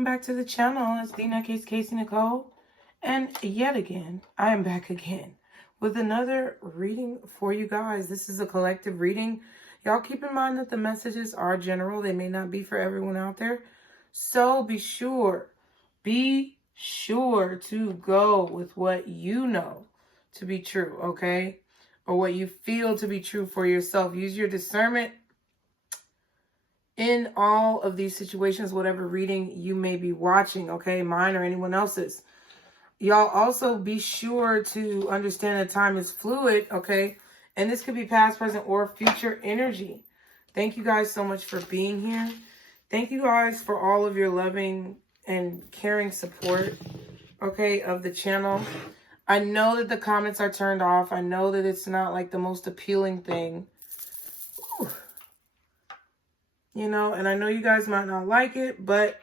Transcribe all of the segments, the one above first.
welcome back to the channel. It's TheNutCase, Casey Nicole. And yet again, I am back again with another reading for you guys. This is a collective reading. Y'all keep in mind that the messages are general. They may not be for everyone out there. So be sure to go with what you know to be true, okay? Or what you feel to be true for yourself. Use your discernment in all of these situations, whatever reading you may be watching, okay? Mine or anyone else's. Y'all also be sure to understand that time is fluid, okay? And this could be past, present, or future energy. Thank you guys so much for being here. Thank you guys for all of your loving and caring support, okay, of the channel. I know that the comments are turned off. I know that it's not like the most appealing thing. Ooh. You know, and I know you guys might not like it, but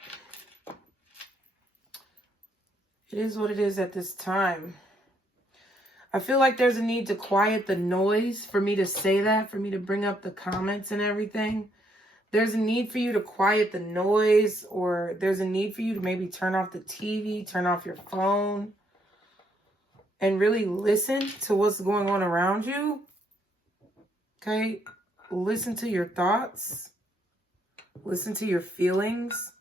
it is what it is at this time. I feel like there's a need to quiet the noise for me to say that, for me to bring up the comments and everything. There's a need for you to quiet the noise, or there's a need for you to maybe turn off the TV, turn off your phone, and really listen to what's going on around you. Okay? Listen to your thoughts. Listen to your feelings.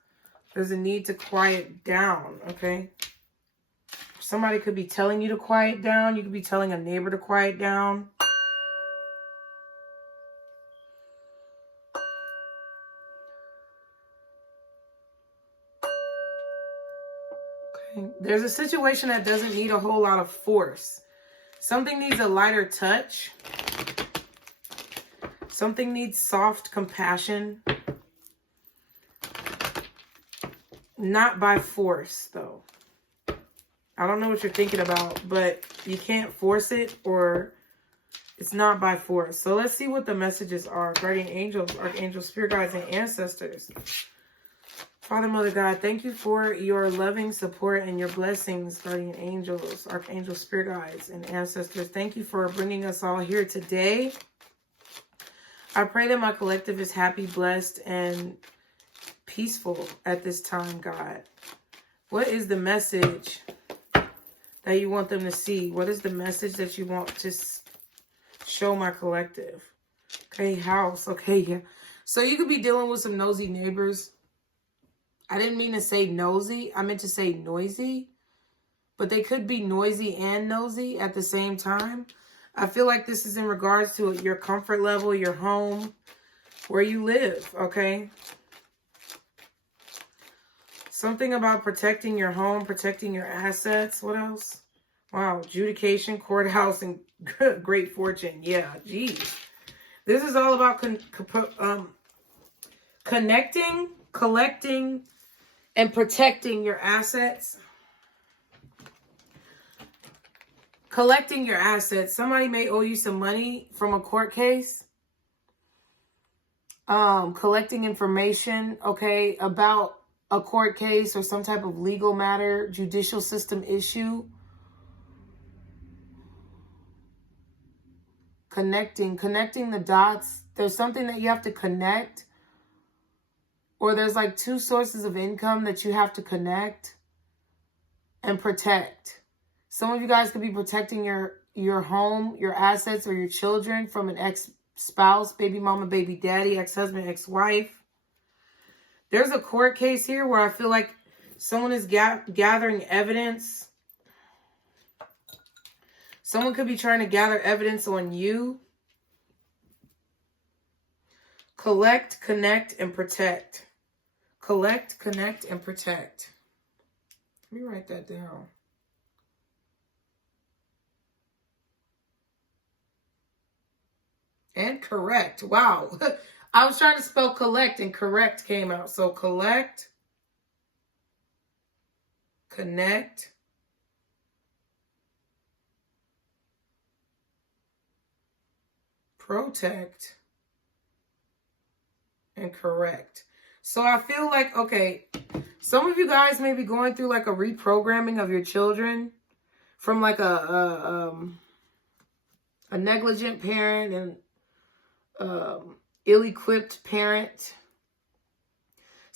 There's a need to quiet down, okay? Somebody could be telling you to quiet down. You could be telling a neighbor to quiet down. Okay. There's a situation that doesn't need a whole lot of force. Something needs a lighter touch. Something needs soft compassion. Not by force, though. I don't know what you're thinking about, but you can't force it, or it's not by force. So let's see what the messages are. Guardian angels, archangels, spirit guides, and ancestors. Father, Mother, God, thank you for your loving support and your blessings, guardian angels, archangels, spirit guides, and ancestors. Thank you for bringing us all here today. I pray that my collective is happy, blessed, and peaceful at this time, God. What is the message that you want them to see? What is the message that you want to show my collective? Okay, house. Okay, yeah. So you could be dealing with some nosy neighbors. I didn't mean to say nosy. I meant to say noisy. But they could be noisy and nosy at the same time. I feel like this is in regards to your comfort level, your home, where you live, okay? Something about protecting your home, protecting your assets. What else? Wow, adjudication, courthouse, and great fortune. Yeah, geez. This is all about connecting, collecting, and protecting your assets. Collecting your assets. Somebody may owe you some money from a court case. Collecting information, okay, about a court case or some type of legal matter, judicial system issue. Connecting the dots. There's something that you have to connect, or there's like two sources of income that you have to connect and protect. Some of you guys could be protecting your home, your assets, or your children from an ex-spouse, baby mama, baby daddy, ex-husband, ex-wife. There's a court case here where I feel like someone is gathering evidence. Someone could be trying to gather evidence on you. Collect, connect, and protect. Collect, connect, and protect. Let me write that down. And correct. Wow. I was trying to spell collect and correct came out. So collect, connect, protect, and correct. So I feel like, okay, some of you guys may be going through like a reprogramming of your children from like a negligent parent and ill-equipped parent.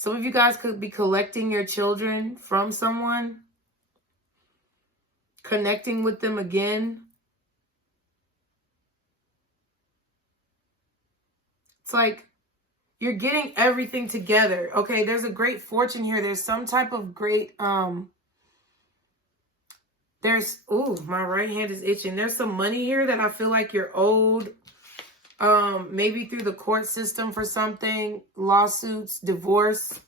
Some of you guys could be collecting your children from someone, connecting with them again. It's like you're getting everything together. Okay, there's a great fortune here. There's some type of great, ooh, my right hand is itching. There's some money here that I feel like you're owed. Maybe through the court system for something, lawsuits, divorce,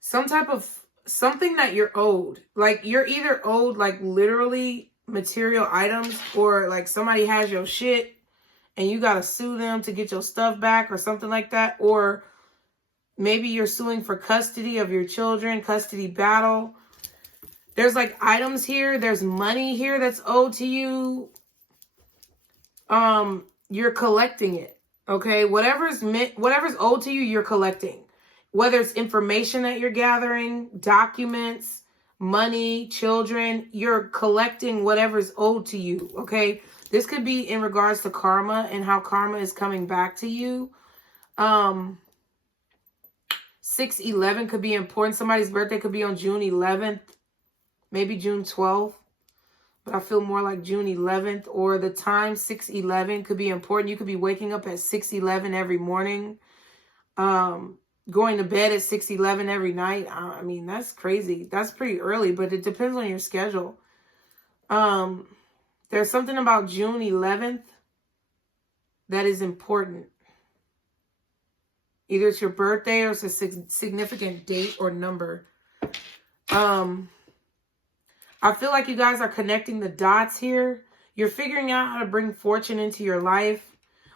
some type of something that you're owed. Like you're either owed like literally material items, or like somebody has your shit and you got to sue them to get your stuff back or something like that. Or maybe you're suing for custody of your children, custody battle. There's like items here. There's money here that's owed to you. You're collecting it. Okay. Whatever's owed to you, you're collecting. Whether it's information that you're gathering, documents, money, children, you're collecting whatever's owed to you. Okay. This could be in regards to karma and how karma is coming back to you. 6/11 could be important. Somebody's birthday could be on June 11th, maybe June 12th. But I feel more like June 11th, or the time 6/11 could be important. You could be waking up at 6/11 every morning, going to bed at 6/11 every night. I mean, that's crazy. That's pretty early, but it depends on your schedule. There's something about June 11th that is important. Either it's your birthday or it's a significant date or number. I feel like you guys are connecting the dots here. You're figuring out how to bring fortune into your life,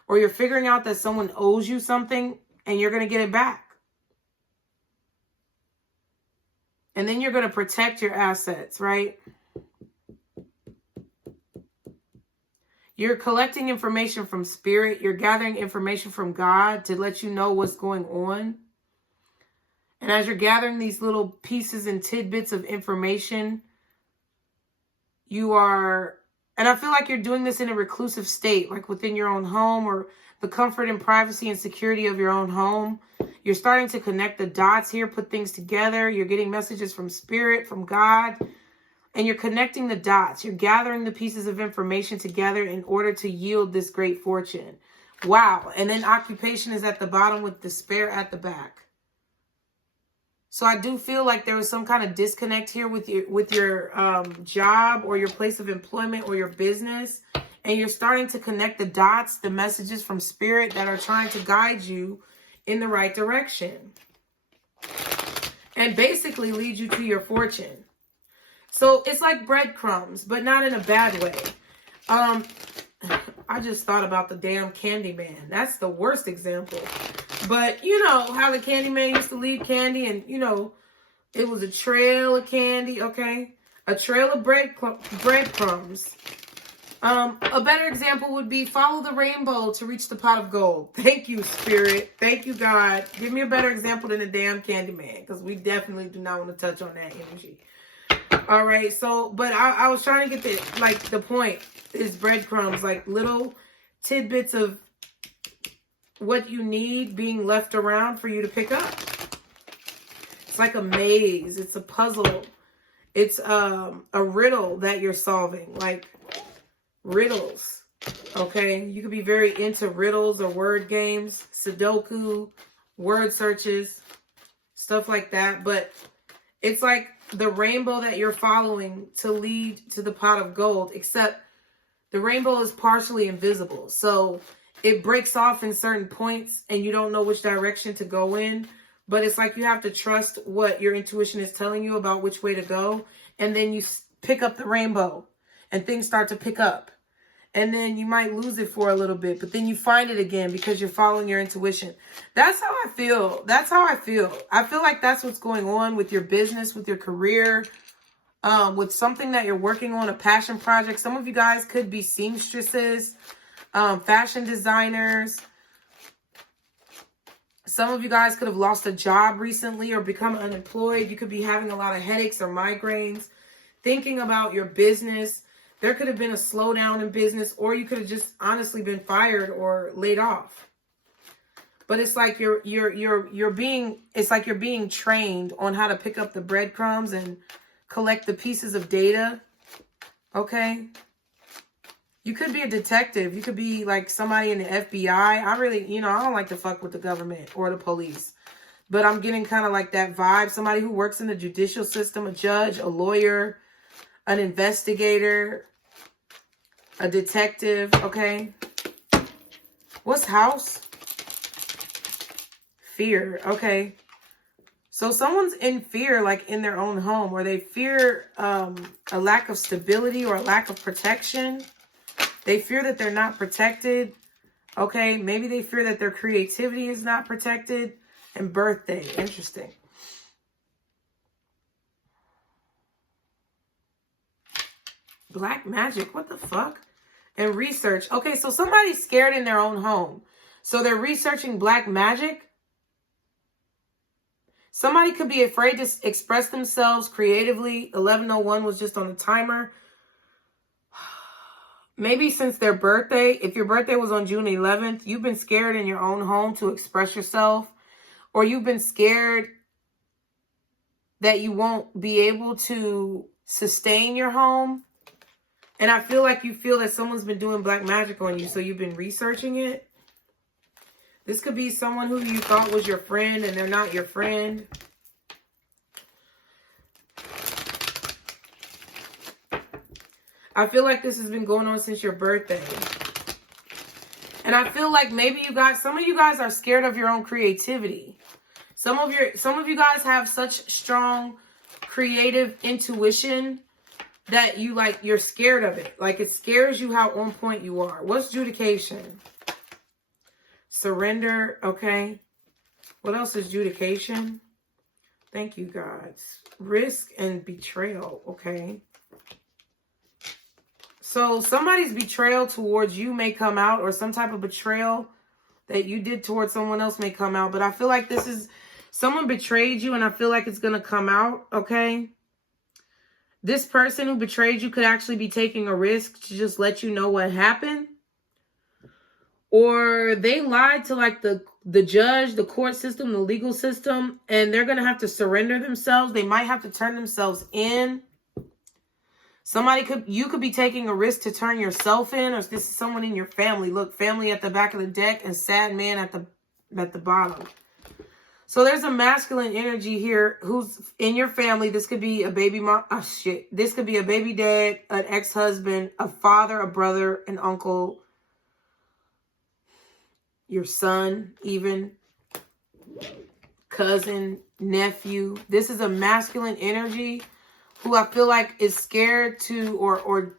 or you're figuring out that someone owes you something and you're going to get it back. And then you're going to protect your assets, right? You're collecting information from spirit. You're gathering information from God to let you know what's going on. And as you're gathering these little pieces and tidbits of information, you are, and I feel like you're doing this in a reclusive state, like within your own home, or the comfort and privacy and security of your own home. You're starting to connect the dots here, put things together. You're getting messages from spirit, from God, and you're connecting the dots. You're gathering the pieces of information together in order to yield this great fortune. Wow. And then occupation is at the bottom with despair at the back. So I do feel like there was some kind of disconnect here with your job or your place of employment or your business. And you're starting to connect the dots, the messages from spirit that are trying to guide you in the right direction. And basically lead you to your fortune. So it's like breadcrumbs, but not in a bad way. I just thought about the damn Candyman. That's the worst example. But you know how the Candyman used to leave candy, and you know, it was a trail of candy, okay? A trail of breadcrumbs. A better example would be follow the rainbow to reach the pot of gold. Thank you, Spirit. Thank you, God. Give me a better example than the damn Candyman, because we definitely do not want to touch on that energy. All right, so, but I was trying to get the point is breadcrumbs, like little tidbits of what you need being left around for you to pick up. It's like a maze. It's a puzzle. It's a riddle that you're solving, like riddles. Okay, you could be very into riddles or word games, Sudoku, word searches, stuff like that. But it's like the rainbow that you're following to lead to the pot of gold, except the rainbow is partially invisible. So it breaks off in certain points and you don't know which direction to go in. But it's like you have to trust what your intuition is telling you about which way to go. And then you pick up the rainbow and things start to pick up. And then you might lose it for a little bit, but then you find it again because you're following your intuition. That's how I feel. That's how I feel. I feel like that's what's going on with your business, with your career, with something that you're working on, a passion project. Some of you guys could be seamstresses, fashion designers. Some of you guys could have lost a job recently or become unemployed. You could be having a lot of headaches or migraines, thinking about your business. There could have been a slowdown in business, or you could have just honestly been fired or laid off. But it's like you're being trained on how to pick up the breadcrumbs and collect the pieces of data. Okay? You could be a detective. You could be like somebody in the FBI. I really, I don't like to fuck with the government or the police. But I'm getting kind of like that vibe. Somebody who works in the judicial system, a judge, a lawyer, an investigator, a detective, okay? What's house? Fear, okay. So someone's in fear, like in their own home, or they fear a lack of stability or a lack of protection. They fear that they're not protected, okay? Maybe they fear that their creativity is not protected. And birthday, interesting. Black magic, what the fuck? And research. Okay, so somebody's scared in their own home. So they're researching black magic. Somebody could be afraid to express themselves creatively. 1101 was just on the timer. Maybe since their birthday, if your birthday was on June 11th, you've been scared in your own home to express yourself. Or you've been scared that you won't be able to sustain your home. And I feel like you feel that someone's been doing black magic on you, so you've been researching it. This could be someone who you thought was your friend and they're not your friend. I feel like this has been going on since your birthday. And I feel like maybe some of you guys are scared of your own creativity. Some of you guys have such strong creative intuition that you're scared of it. Like it scares you how on point you are. What's judication? Surrender, okay. What else is judication? Thank you, guys. Risk and betrayal, okay. So somebody's betrayal towards you may come out, or some type of betrayal that you did towards someone else may come out. But I feel like this is, someone betrayed you and I feel like it's going to come out, okay? This person who betrayed you could actually be taking a risk to just let you know what happened. Or they lied to like the judge, the court system, the legal system, and they're going to have to surrender themselves. They might have to turn themselves in. You could be taking a risk to turn yourself in, or this is someone in your family. Look, family at the back of the deck and sad man at the bottom. So there's a masculine energy here who's in your family. This could be a baby mom. Oh, shit. This could be a baby dad, an ex-husband, a father, a brother, an uncle, your son, even cousin, nephew. This is a masculine energy who I feel like is scared to, or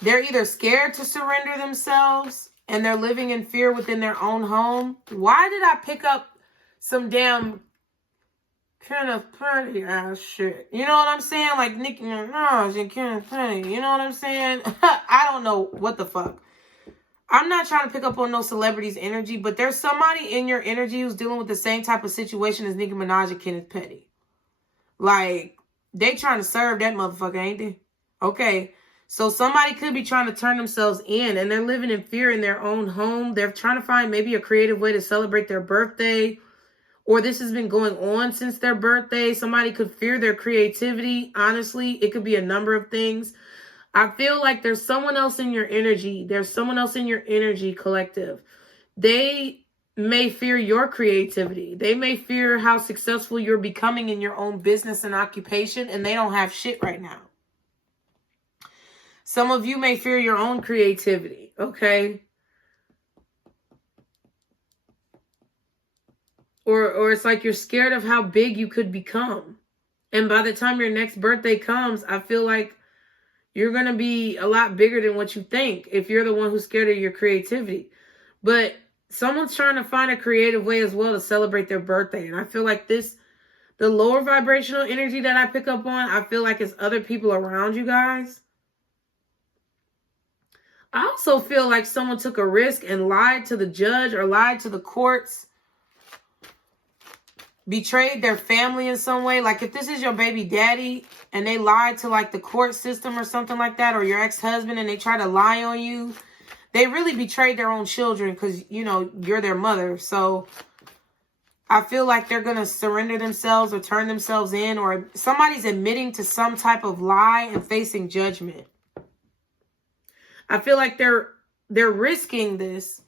they're either scared to surrender themselves and they're living in fear within their own home. Why did I pick up some damn kind of pretty ass shit? You know what I'm saying? Like Nicki Minaj and Kenneth Penny. You know what I'm saying? I don't know what the fuck. I'm not trying to pick up on no celebrity's energy, but there's somebody in your energy who's dealing with the same type of situation as Nicki Minaj and Kenneth Petty. Like, they trying to serve that motherfucker, ain't they? Okay. So somebody could be trying to turn themselves in and they're living in fear in their own home. They're trying to find maybe a creative way to celebrate their birthday. Or this has been going on since their birthday. Somebody could fear their creativity. Honestly, it could be a number of things. I feel like there's someone else in your energy. There's someone else in your energy collective. They may fear your creativity. They may fear how successful you're becoming in your own business and occupation, and they don't have shit right now. Some of you may fear your own creativity, okay? Or it's like you're scared of how big you could become. And by the time your next birthday comes, I feel like you're going to be a lot bigger than what you think if you're the one who's scared of your creativity. But someone's trying to find a creative way as well to celebrate their birthday. And I feel like the lower vibrational energy that I pick up on, I feel like it's other people around you guys. I also feel like someone took a risk and lied to the judge or lied to the courts. Betrayed their family in some way. Like if this is your baby daddy and they lied to like the court system or something like that, or your ex-husband and they try to lie on you. they really betrayed their own children because, you know, you're their mother. So I feel like they're going to surrender themselves or turn themselves in, or somebody's admitting to some type of lie and facing judgment. I feel like they're risking this.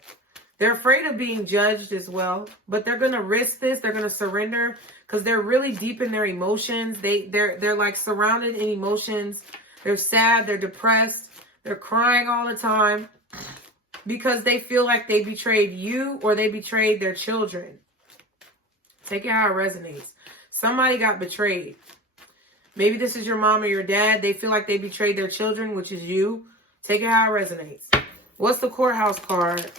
They're afraid of being judged as well, but they're going to risk this. They're going to surrender because they're really deep in their emotions. They're like surrounded in emotions. They're sad. They're depressed. They're crying all the time because they feel like they betrayed you or they betrayed their children. Take it how it resonates. Somebody got betrayed. Maybe this is your mom or your dad. They feel like they betrayed their children, which is you. Take it how it resonates. What's the courthouse card?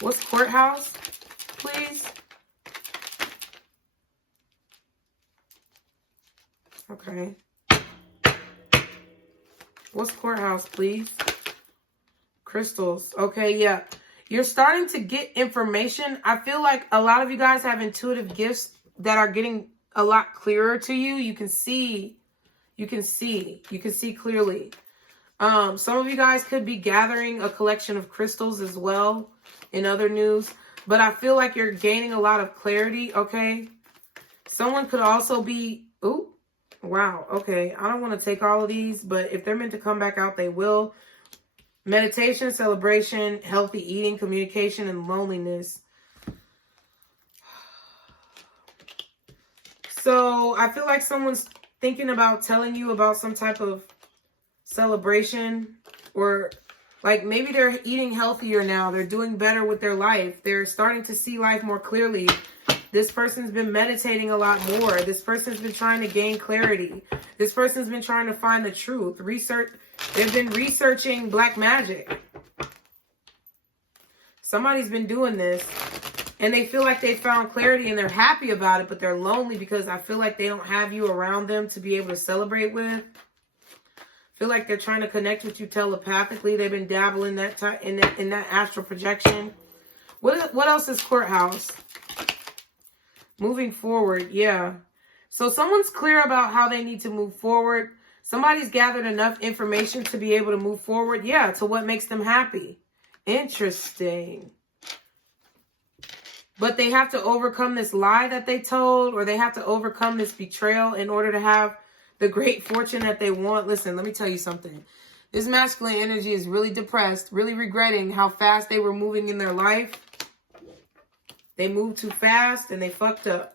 What's courthouse, please? Okay. What's courthouse, please? Crystals. Okay, yeah. You're starting to get information. I feel like a lot of you guys have intuitive gifts that are getting a lot clearer to you. You can see clearly. Some of you guys could be gathering a collection of crystals as well in other news, but I feel like you're gaining a lot of clarity. Okay. Someone could also be, ooh, wow. Okay. I don't want to take all of these, but if they're meant to come back out, they will. Meditation, celebration, healthy eating, communication, and loneliness. So I feel like someone's thinking about telling you about some type of celebration, or like maybe they're eating healthier now. They're doing better with their life. They're starting to see life more clearly. This person's been meditating a lot more. This person's been trying to gain clarity. This person's been trying to find the truth. They've been researching black magic. Somebody's been doing this and they feel like they found clarity and they're happy about it, but they're lonely because I feel like they don't have you around them to be able to celebrate with. Feel like they're trying to connect with you telepathically. They've been dabbling in that astral projection. What else is courthouse? Moving forward, yeah. So someone's clear about how they need to move forward. Somebody's gathered enough information to be able to move forward, yeah, to what makes them happy. Interesting. But they have to overcome this lie that they told, or they have to overcome this betrayal in order to have the great fortune that they want. Listen, let me tell you something. This masculine energy is really depressed, really regretting how fast they were moving in their life. They moved too fast and they fucked up.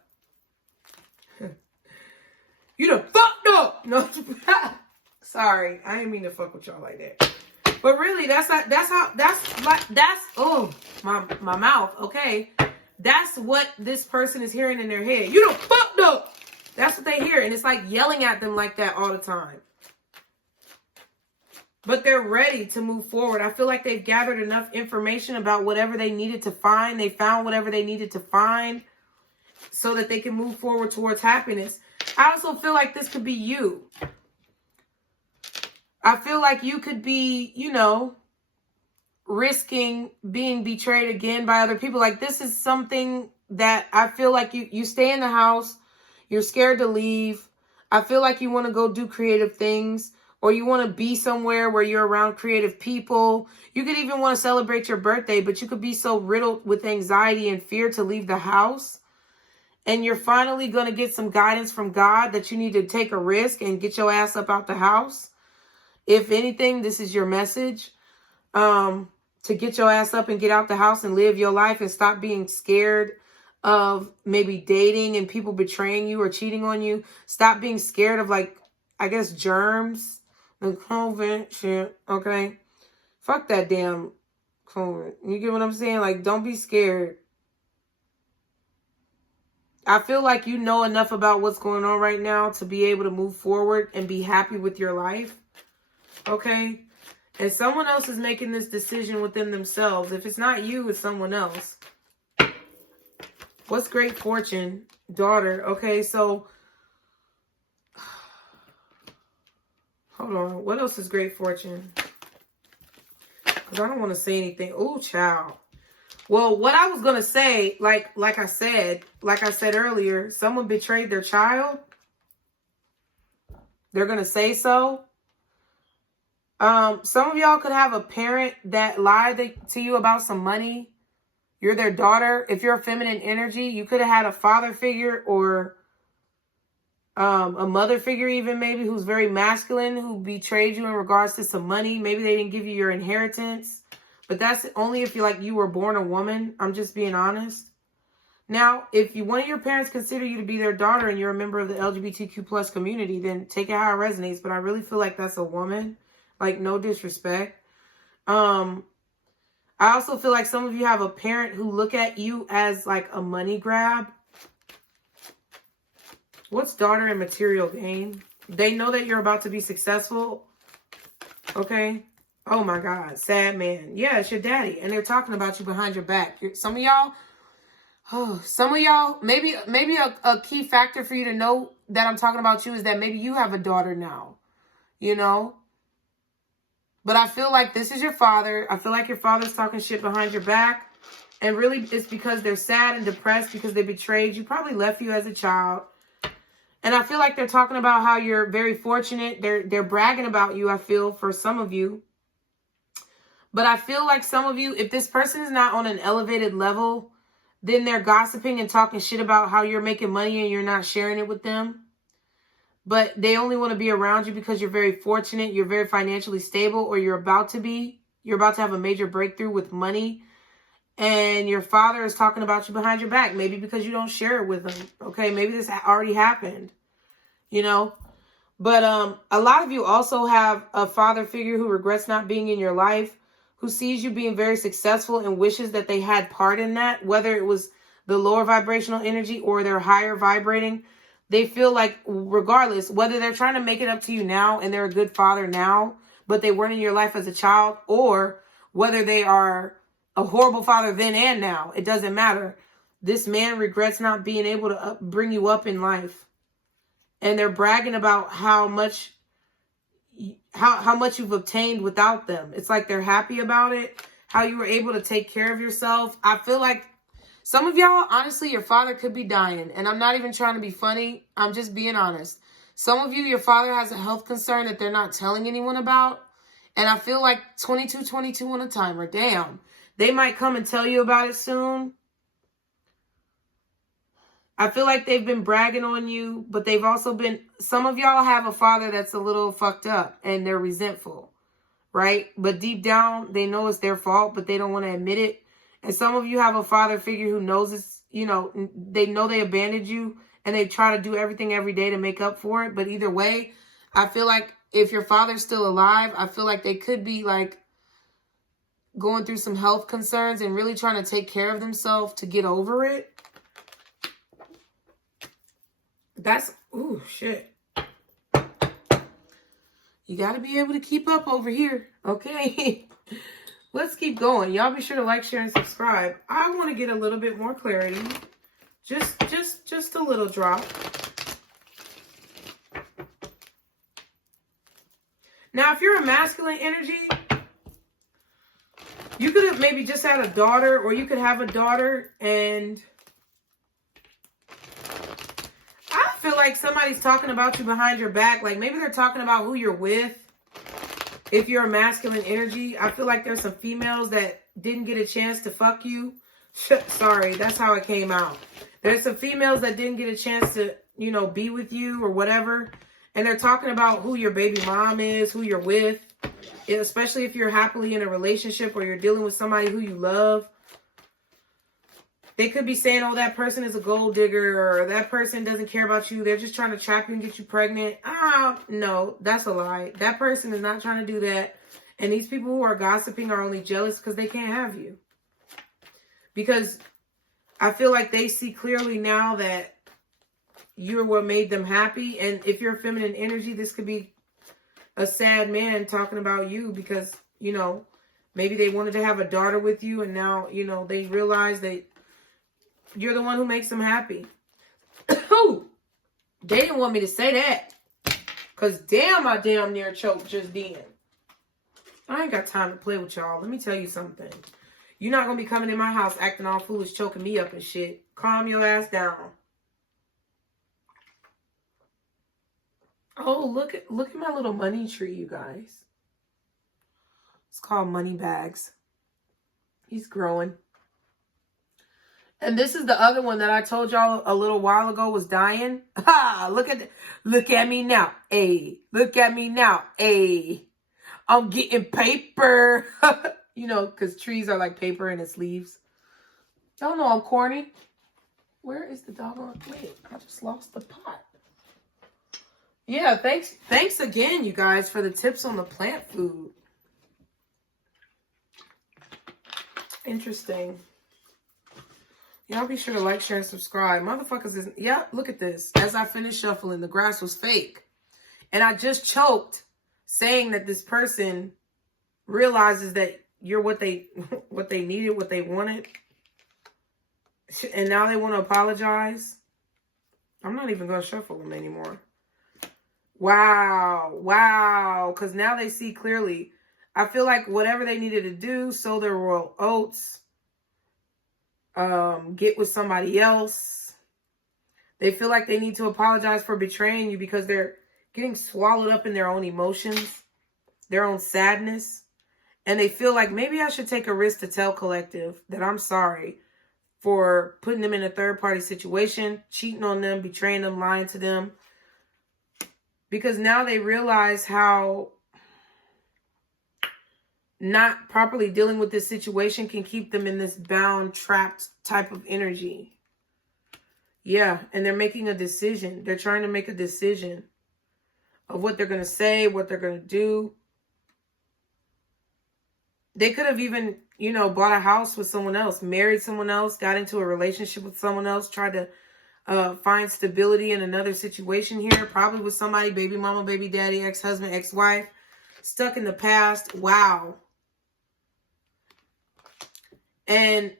You done fucked up. No, sorry. I didn't mean to fuck with y'all like that. But really, oh, my mouth. Okay. That's what this person is hearing in their head. You done fucked up. That's what they hear. And it's like yelling at them like that all the time. But they're ready to move forward. I feel like they've gathered enough information about whatever they needed to find. They found whatever they needed to find so that they can move forward towards happiness. I also feel like this could be you. I feel like you could be, you know, risking being betrayed again by other people. Like this is something that I feel like you stay in the house. You're scared to leave. I feel like you want to go do creative things, or you want to be somewhere where you're around creative people. You could even want to celebrate your birthday, but you could be so riddled with anxiety and fear to leave the house. And you're finally going to get some guidance from God that you need to take a risk and get your ass up out the house. If anything, this is your message. To get your ass up and get out the house and live your life and stop being scared of maybe dating and people betraying you or cheating on you. Stop being scared of, like, I guess, germs, the COVID shit, okay? Fuck that damn COVID. You get what I'm saying? Like, don't be scared. I feel like you know enough about what's going on right now to be able to move forward and be happy with your life, okay? And someone else is making this decision within themselves. If it's not you, it's someone else. What's great fortune? Daughter. Okay, so hold on. What else is great fortune? Because I don't want to say anything. Oh, child. Well, what I was going to say, like I said earlier, someone betrayed their child. They're going to say so. Some of y'all could have a parent that lied to you about some money. You're their daughter. If you're a feminine energy, you could have had a father figure or a mother figure even maybe who's very masculine who betrayed you in regards to some money. Maybe they didn't give you your inheritance. But that's only if you were born a woman. I'm just being honest. Now, if one of your parents consider you to be their daughter and you're a member of the LGBTQ plus community, then take it how it resonates. But I really feel like that's a woman. Like, no disrespect. I also feel like some of you have a parent who look at you as like a money grab. What's daughter and material gain? They know that you're about to be successful. Okay. Oh my God. Sad man. Yeah, it's your daddy. And they're talking about you behind your back. Some of y'all, maybe a key factor for you to know that I'm talking about you is that maybe you have a daughter now, you know? But I feel like this is your father. I feel like your father's talking shit behind your back. And really it's because they're sad and depressed because they betrayed you. Probably left you as a child. And I feel like they're talking about how you're very fortunate. They're bragging about you, I feel, for some of you. But I feel like some of you, if this person is not on an elevated level, then they're gossiping and talking shit about how you're making money and you're not sharing it with them. But they only want to be around you because you're very fortunate, you're very financially stable, or you're about to be. You're about to have a major breakthrough with money. And your father is talking about you behind your back. Maybe because you don't share it with them. Okay, maybe this already happened. You know? But a lot of you also have a father figure who regrets not being in your life, who sees you being very successful and wishes that they had part in that, whether it was the lower vibrational energy or their higher vibrating. They feel like regardless, whether they're trying to make it up to you now and they're a good father now, but they weren't in your life as a child, or whether they are a horrible father then and now, it doesn't matter. This man regrets not being able to bring you up in life. And they're bragging about how much you've obtained without them. It's like they're happy about it, how you were able to take care of yourself. I feel like some of y'all, honestly, your father could be dying. And I'm not even trying to be funny. I'm just being honest. Some of you, your father has a health concern that they're not telling anyone about. And I feel like 2222 on a timer. Damn. They might come and tell you about it soon. I feel like they've been bragging on you, but they've also been, some of y'all have a father that's a little fucked up and they're resentful, right? But deep down, they know it's their fault, but they don't want to admit it. And some of you have a father figure who knows it's, you know they abandoned you and they try to do everything every day to make up for it. But either way, I feel like if your father's still alive, I feel like they could be like going through some health concerns and really trying to take care of themselves to get over it. That's, ooh, shit. You got to be able to keep up over here. Okay. Let's keep going. Y'all be sure to like, share, and subscribe. I want to get a little bit more clarity. Just a little drop. Now, if you're a masculine energy, you could have maybe just had a daughter, or you could have a daughter, and I feel like somebody's talking about you behind your back. Like maybe they're talking about who you're with. If you're a masculine energy, I feel like there's some females that didn't get a chance to fuck you. Sorry, that's how it came out. There's some females that didn't get a chance to, you know, be with you or whatever. And they're talking about who your baby mom is, who you're with. Especially if you're happily in a relationship or you're dealing with somebody who you love. They could be saying, oh, that person is a gold digger, or that person doesn't care about you. They're just trying to trap you and get you pregnant. No, that's a lie. That person is not trying to do that. And these people who are gossiping are only jealous because they can't have you. Because I feel like they see clearly now that you're what made them happy. And if you're a feminine energy, this could be a sad man talking about you because, you know, maybe they wanted to have a daughter with you. And now, you know, they realize that you're the one who makes them happy. They didn't want me to say that. Because damn, I damn near choked just then. I ain't got time to play with y'all. Let me tell you something. You're not going to be coming in my house acting all foolish, choking me up and shit. Calm your ass down. Oh, look at my little money tree, you guys. It's called money bags. He's growing. And this is the other one that I told y'all a little while ago was dying. Ha! Look at me now. Hey, look at me now. Hey, I'm getting paper. You know, because trees are like paper in its leaves. Y'all know I'm corny. Where is the doggone? Wait, I just lost the pot. Yeah, thanks again, you guys, for the tips on the plant food. Interesting. Y'all be sure to like, share, and subscribe. Motherfuckers is... Yeah, look at this. As I finished shuffling, the grass was fake. And I just choked saying that this person realizes that you're what they needed, what they wanted. And now they want to apologize. I'm not even going to shuffle them anymore. Wow. Wow. Because now they see clearly. I feel like whatever they needed to do, sow their royal oats, get with somebody else. They feel like they need to apologize for betraying you because they're getting swallowed up in their own emotions, their own sadness. And they feel like maybe I should take a risk to tell collective that I'm sorry for putting them in a third-party situation, cheating on them, betraying them, lying to them. Because now they realize how not properly dealing with this situation can keep them in this bound, trapped type of energy. Yeah, and they're making a decision. They're trying to make a decision of what they're going to say, what they're going to do. They could have even, you know, bought a house with someone else, married someone else, got into a relationship with someone else, tried to find stability in another situation here, probably with somebody, baby mama, baby daddy, ex-husband, ex-wife, stuck in the past. Wow. And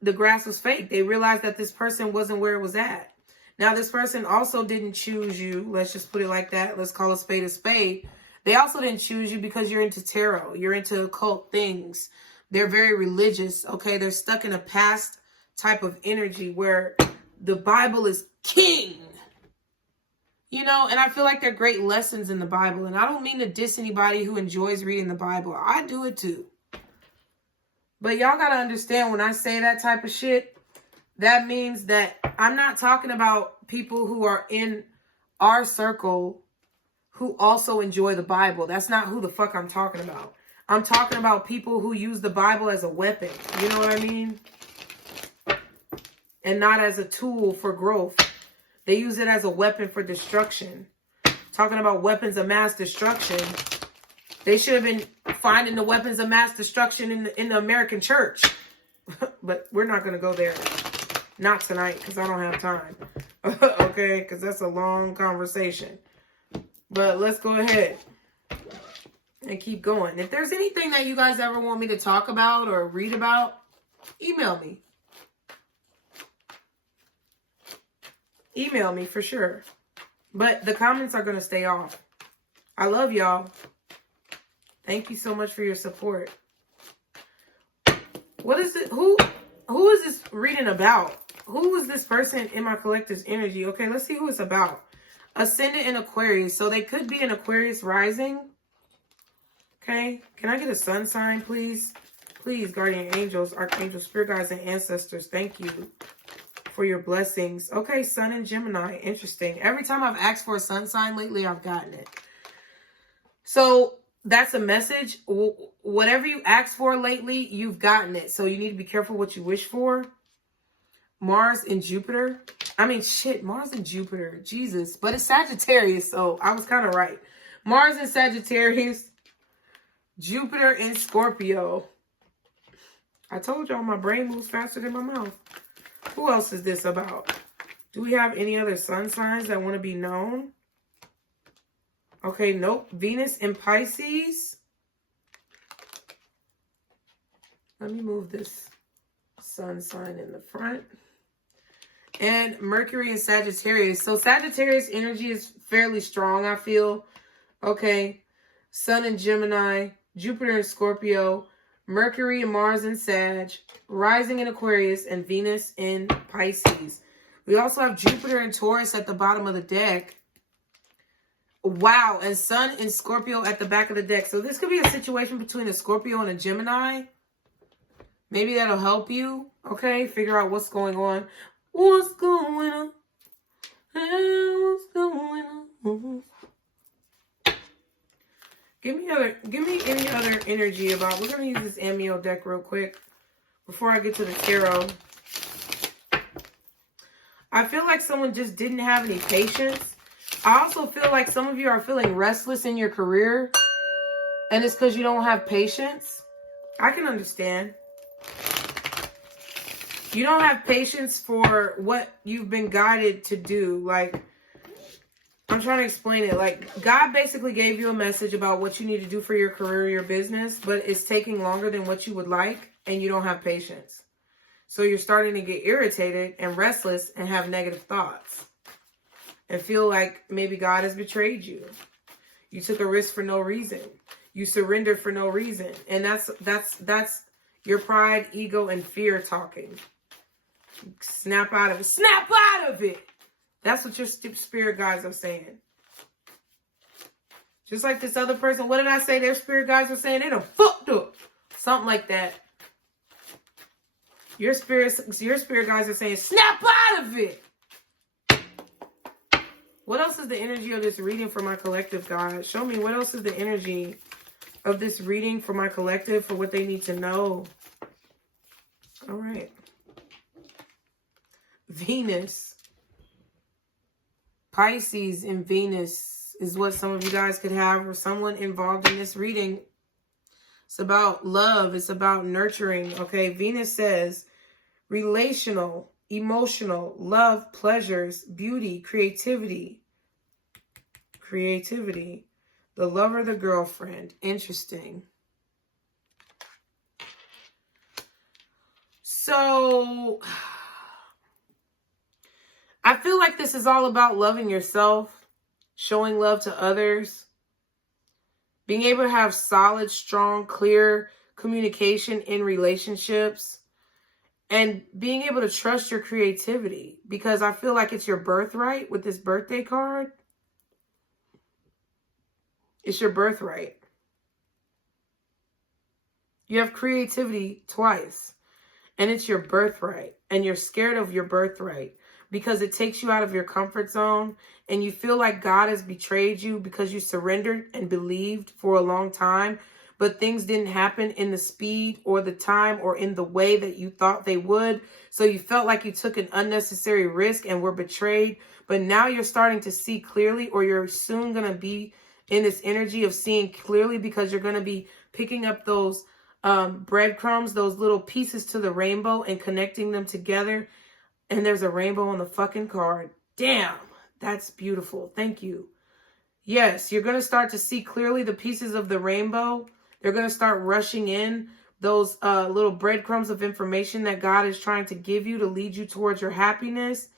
the grass was fake. They realized that this person wasn't where it was at. Now, this person also didn't choose you. Let's just put it like that. Let's call a spade a spade. They also didn't choose you because you're into tarot. You're into occult things. They're very religious, okay? They're stuck in a past type of energy where the Bible is king. You know, and I feel like there are great lessons in the Bible. And I don't mean to diss anybody who enjoys reading the Bible. I do it too. But y'all got to understand when I say that type of shit, that means that I'm not talking about people who are in our circle who also enjoy the Bible. That's not who the fuck I'm talking about. I'm talking about people who use the Bible as a weapon. You know what I mean? And not as a tool for growth. They use it as a weapon for destruction. Talking about weapons of mass destruction. They should have been finding the weapons of mass destruction in the American church. But we're not going to go there. Not tonight, because I don't have time. Okay, because that's a long conversation. But let's go ahead and keep going. If there's anything that you guys ever want me to talk about or read about, email me. Email me for sure. But the comments are going to stay off. I love y'all. Thank you so much for your support. What is it? Who is this reading about? Who is this person in my collective's energy? Okay, let's see who it's about. Ascendant in Aquarius. So they could be an Aquarius rising. Okay. Can I get a sun sign, please? Please, guardian angels, archangels, spirit guides, and ancestors. Thank you for your blessings. Okay, sun in Gemini. Interesting. Every time I've asked for a sun sign lately, I've gotten it. So that's a message. Whatever you asked for lately, you've gotten it. So you need to be careful what you wish for. Mars and Jupiter. I mean, shit, Mars and Jupiter. Jesus. But it's Sagittarius, so I was kind of right. Mars and Sagittarius. Jupiter and Scorpio. I told y'all my brain moves faster than my mouth. Who else is this about? Do we have any other sun signs that want to be known? Okay, nope. Venus and Pisces. Let me move this sun sign in the front. And Mercury and Sagittarius. So Sagittarius energy is fairly strong, I feel. Okay. Sun in Gemini. Jupiter and Scorpio. Mercury and Mars in Sag. Rising in Aquarius. And Venus in Pisces. We also have Jupiter and Taurus at the bottom of the deck. Wow, and Sun and Scorpio at the back of the deck. So this could be a situation between a Scorpio and a Gemini. Maybe that'll help you, okay? Figure out what's going on. What's going on? What's going on? Give me any other energy about. We're gonna use this Amio deck real quick before I get to the tarot. I feel like someone just didn't have any patience. I also feel like some of you are feeling restless in your career, and it's because you don't have patience. I can understand. You don't have patience for what you've been guided to do. Like, I'm trying to explain it. Like, God basically gave you a message about what you need to do for your career, your business, but it's taking longer than what you would like, and you don't have patience. So you're starting to get irritated and restless and have negative thoughts and feel like maybe God has betrayed you. You took a risk for no reason. You surrendered for no reason. And that's your pride, ego, and fear talking. Snap out of it. Snap out of it. That's what your spirit guides are saying. Just like this other person. What did I say their spirit guides are saying? They done fucked up. Something like that. Your spirit guides are saying, snap out of it. What else is the energy of this reading for my collective, God? Show me what else is the energy of this reading for my collective, for what they need to know. All right. Venus. Pisces and Venus is what some of you guys could have, or someone involved in this reading. It's about love. It's about nurturing. Okay. Venus says relational, emotional, love, pleasures, beauty, creativity. Creativity. The lover, the girlfriend. Interesting. So I feel like this is all about loving yourself, showing love to others, being able to have solid, strong, clear communication in relationships, and being able to trust your creativity, because I feel like it's your birthright with this birthday card. It's your birthright. You have creativity twice, and it's your birthright, and you're scared of your birthright because it takes you out of your comfort zone, and you feel like God has betrayed you because you surrendered and believed for a long time, but things didn't happen in the speed or the time or in the way that you thought they would. So you felt like you took an unnecessary risk and were betrayed. But now you're starting to see clearly, or you're soon going to be in this energy of seeing clearly, because you're going to be picking up those breadcrumbs, those little pieces to the rainbow, and connecting them together. And there's a rainbow on the fucking card. Damn, that's beautiful. Thank you. Yes, you're going to start to see clearly the pieces of the rainbow. They're going to start rushing in, those little breadcrumbs of information that God is trying to give you to lead you towards your happiness.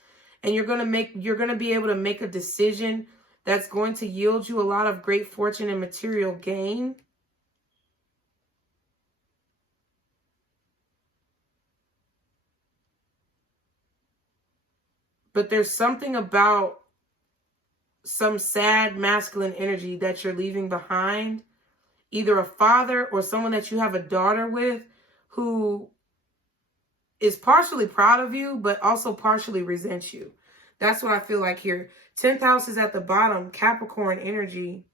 And you're going to be able to make a decision that's going to yield you a lot of great fortune and material gain. But there's something about some sad masculine energy that you're leaving behind. Either a father or someone that you have a daughter with who is partially proud of you, but also partially resents you. That's what I feel like here. 10th house is at the bottom. Capricorn energy.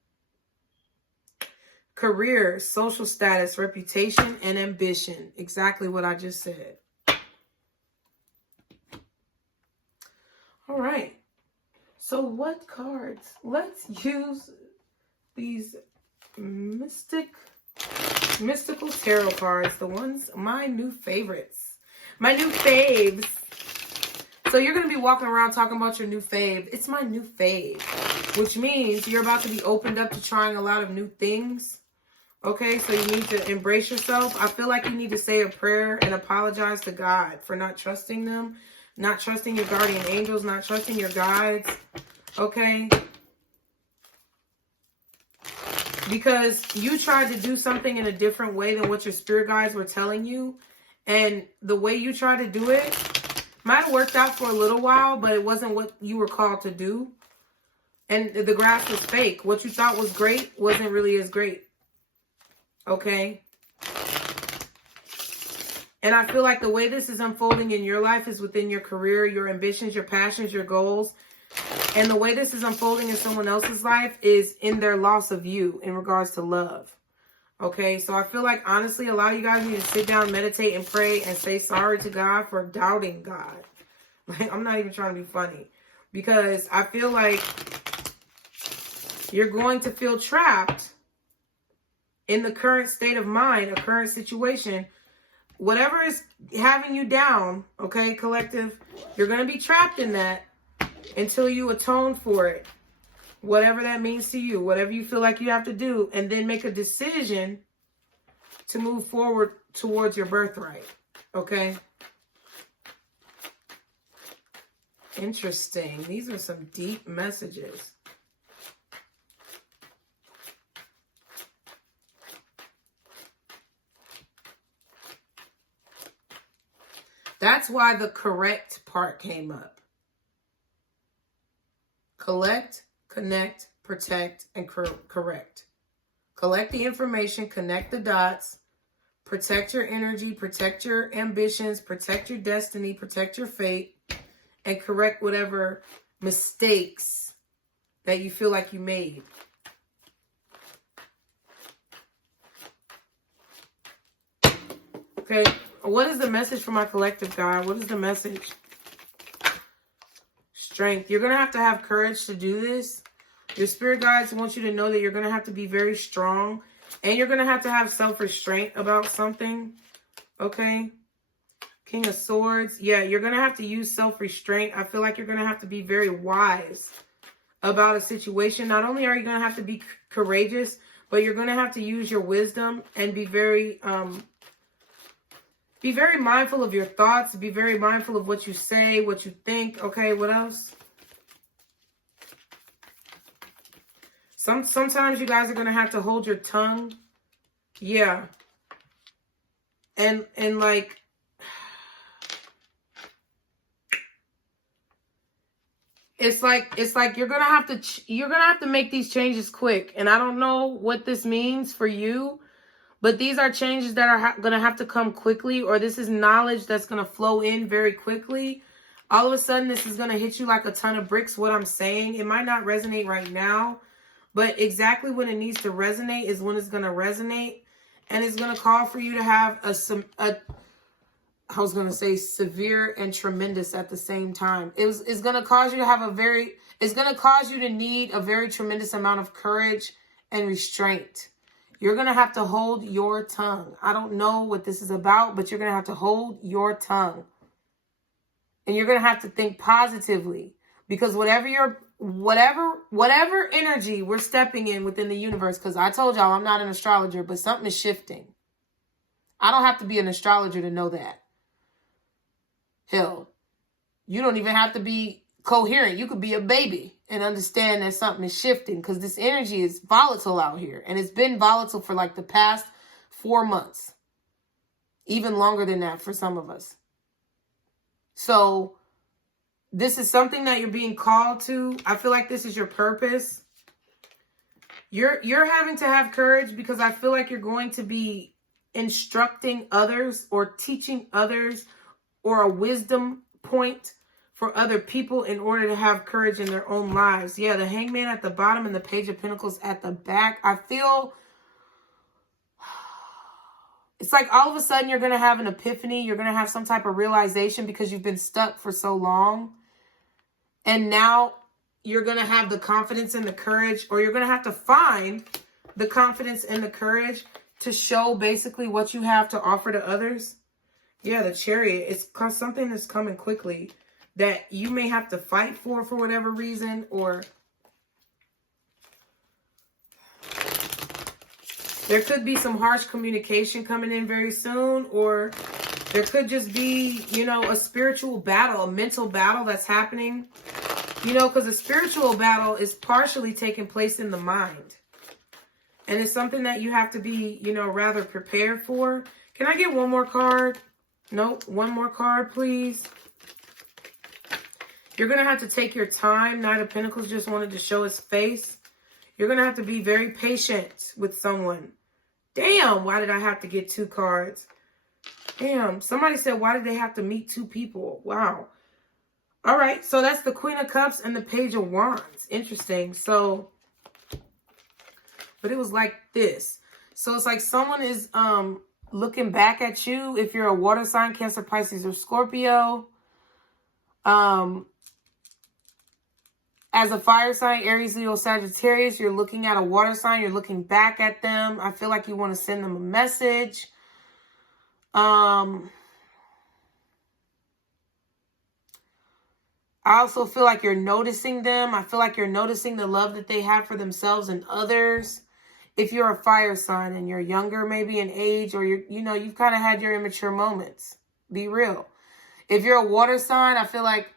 Career, social status, reputation, and ambition. Exactly what I just said. All right. So what cards? Let's use these mystical tarot cards. The ones, my new favorites. My new faves. So you're going to be walking around talking about your new fave. It's my new fave. Which means you're about to be opened up to trying a lot of new things. Okay, so you need to embrace yourself. I feel like you need to say a prayer and apologize to God for not trusting them. Not trusting your guardian angels. Not trusting your guides. Okay? Because you tried to do something in a different way than what your spirit guides were telling you. And the way you tried to do it might have worked out for a little while, but it wasn't what you were called to do. And the grass was fake. What you thought was great wasn't really as great. Okay? And I feel like the way this is unfolding in your life is within your career, your ambitions, your passions, your goals. And the way this is unfolding in someone else's life is in their loss of you in regards to love. Okay, so I feel like, honestly, a lot of you guys need to sit down, meditate, and pray and say sorry to God for doubting God. Like, I'm not even trying to be funny. Because I feel like you're going to feel trapped in the current state of mind, a current situation. Whatever is having you down, okay, collective, you're going to be trapped in that until you atone for it. Whatever that means to you, whatever you feel like you have to do, and then make a decision to move forward towards your birthright, okay? Interesting. These are some deep messages. That's why the correct part came up. Collect, connect, protect, and correct. Collect the information, connect the dots, protect your energy, protect your ambitions, protect your destiny, protect your fate, and correct whatever mistakes that you feel like you made. Okay, what is the message for my collective, God? What is the message? Strength. You're going to have courage to do this. Your spirit guides want you to know that you're going to have to be very strong. And you're going to have self-restraint about something. Okay? King of Swords. Yeah, you're going to have to use self-restraint. I feel like you're going to have to be very wise about a situation. Not only are you going to have to be courageous, but you're going to have to use your wisdom and be very mindful of your thoughts. Be very mindful of what you say, what you think. Okay, what else? Sometimes you guys are going to have to hold your tongue. Yeah. And like, it's like you're going to have to make these changes quick. And I don't know what this means for you, but these are changes that are going to have to come quickly, or this is knowledge that's going to flow in very quickly. All of a sudden, this is going to hit you like a ton of bricks, what I'm saying. It might not resonate right now, but exactly when it needs to resonate is when it's going to resonate. And it's going to call for you to have I was going to say severe and tremendous at the same time. It's going to cause you to have it's going to cause you to need a very tremendous amount of courage and restraint. You're going to have to hold your tongue. I don't know what this is about, but you're going to have to hold your tongue. And you're going to have to think positively, because whatever energy we're stepping in within the universe, because I told y'all I'm not an astrologer, but something is shifting. I don't have to be an astrologer to know that. Hell, you don't even have to be coherent. You could be a baby and understand that something is shifting, because this energy is volatile out here. And it's been volatile for like the past 4 months. Even longer than that for some of us. So this is something that you're being called to. I feel like this is your purpose. You're having to have courage, because I feel like you're going to be instructing others or teaching others, or a wisdom point for other people in order to have courage in their own lives. Yeah, the Hangman at the bottom and the Page of Pentacles at the back. I feel it's like all of a sudden you're going to have an epiphany. You're going to have some type of realization, because you've been stuck for so long. And now you're going to have the confidence and the courage, or you're going to have to find the confidence and the courage to show basically what you have to offer to others. Yeah, the Chariot. It's something that's coming quickly that you may have to fight for whatever reason, or there could be some harsh communication coming in very soon, or there could just be, a spiritual battle, a mental battle that's happening, because a spiritual battle is partially taking place in the mind. And it's something that you have to be, rather prepared for. Can I get one more card? Nope. One more card, please. You're going to have to take your time. Knight of Pentacles just wanted to show his face. You're going to have to be very patient with someone. Damn, why did I have to get 2 cards? Damn, somebody said, why did they have to meet 2 people? Wow. All right, so that's the Queen of Cups and the Page of Wands. Interesting. So, but it was like this. So it's like someone is looking back at you. If you're a water sign, Cancer, Pisces, or Scorpio. As a fire sign, Aries, Leo, Sagittarius, you're looking at a water sign. You're looking back at them. I feel like you want to send them a message. I also feel like you're noticing them. I feel like you're noticing the love that they have for themselves and others. If you're a fire sign and you're younger, maybe in age, or you've kind of had your immature moments. Be real. If you're a water sign, I feel like,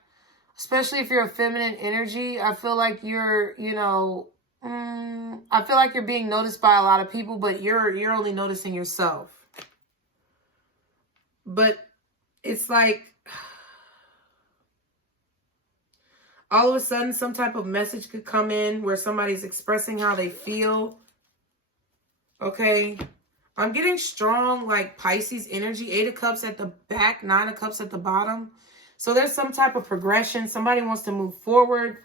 especially if you're a feminine energy, I feel like you're, I feel like you're being noticed by a lot of people, but you're only noticing yourself. But it's like, all of a sudden, some type of message could come in where somebody's expressing how they feel. Okay. I'm getting strong, like Pisces energy. 8 of Cups at the back, 9 of Cups at the bottom. So there's some type of progression. Somebody wants to move forward.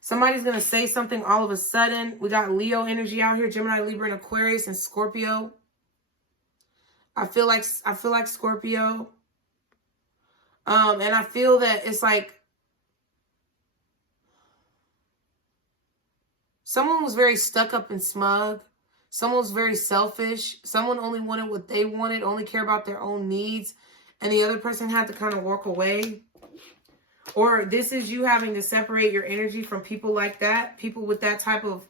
Somebody's going to say something all of a sudden. We got Leo energy out here. Gemini, Libra, and Aquarius, and Scorpio. I feel like Scorpio. And I feel that it's like someone was very stuck up and smug. Someone was very selfish. Someone only wanted what they wanted, only care about their own needs. And the other person had to kind of walk away. Or this is you having to separate your energy from people like that. People with that type of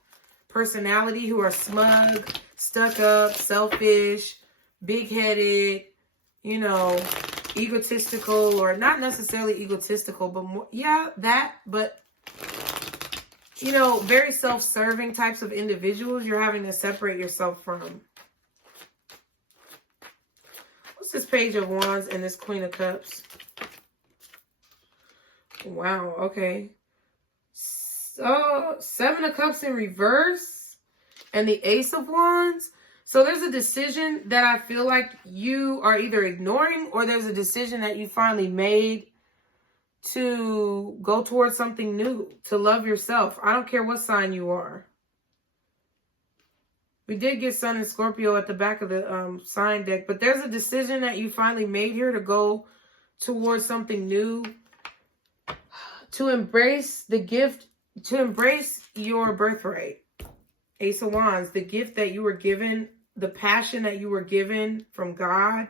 personality who are smug, stuck up, selfish, big-headed, egotistical, or not necessarily egotistical, but more, yeah, that, but, very self-serving types of individuals you're having to separate yourself from. What's this Page of Wands and this Queen of Cups? Wow, okay. So, 7 of Cups in reverse and the Ace of Wands. So there's a decision that I feel like you are either ignoring, or there's a decision that you finally made to go towards something new, to love yourself. I don't care what sign you are. We did get Sun and Scorpio at the back of the sign deck, but there's a decision that you finally made here to go towards something new, to embrace the gift, to embrace your birthright. Ace of Wands, the gift that you were given, the passion that you were given from God,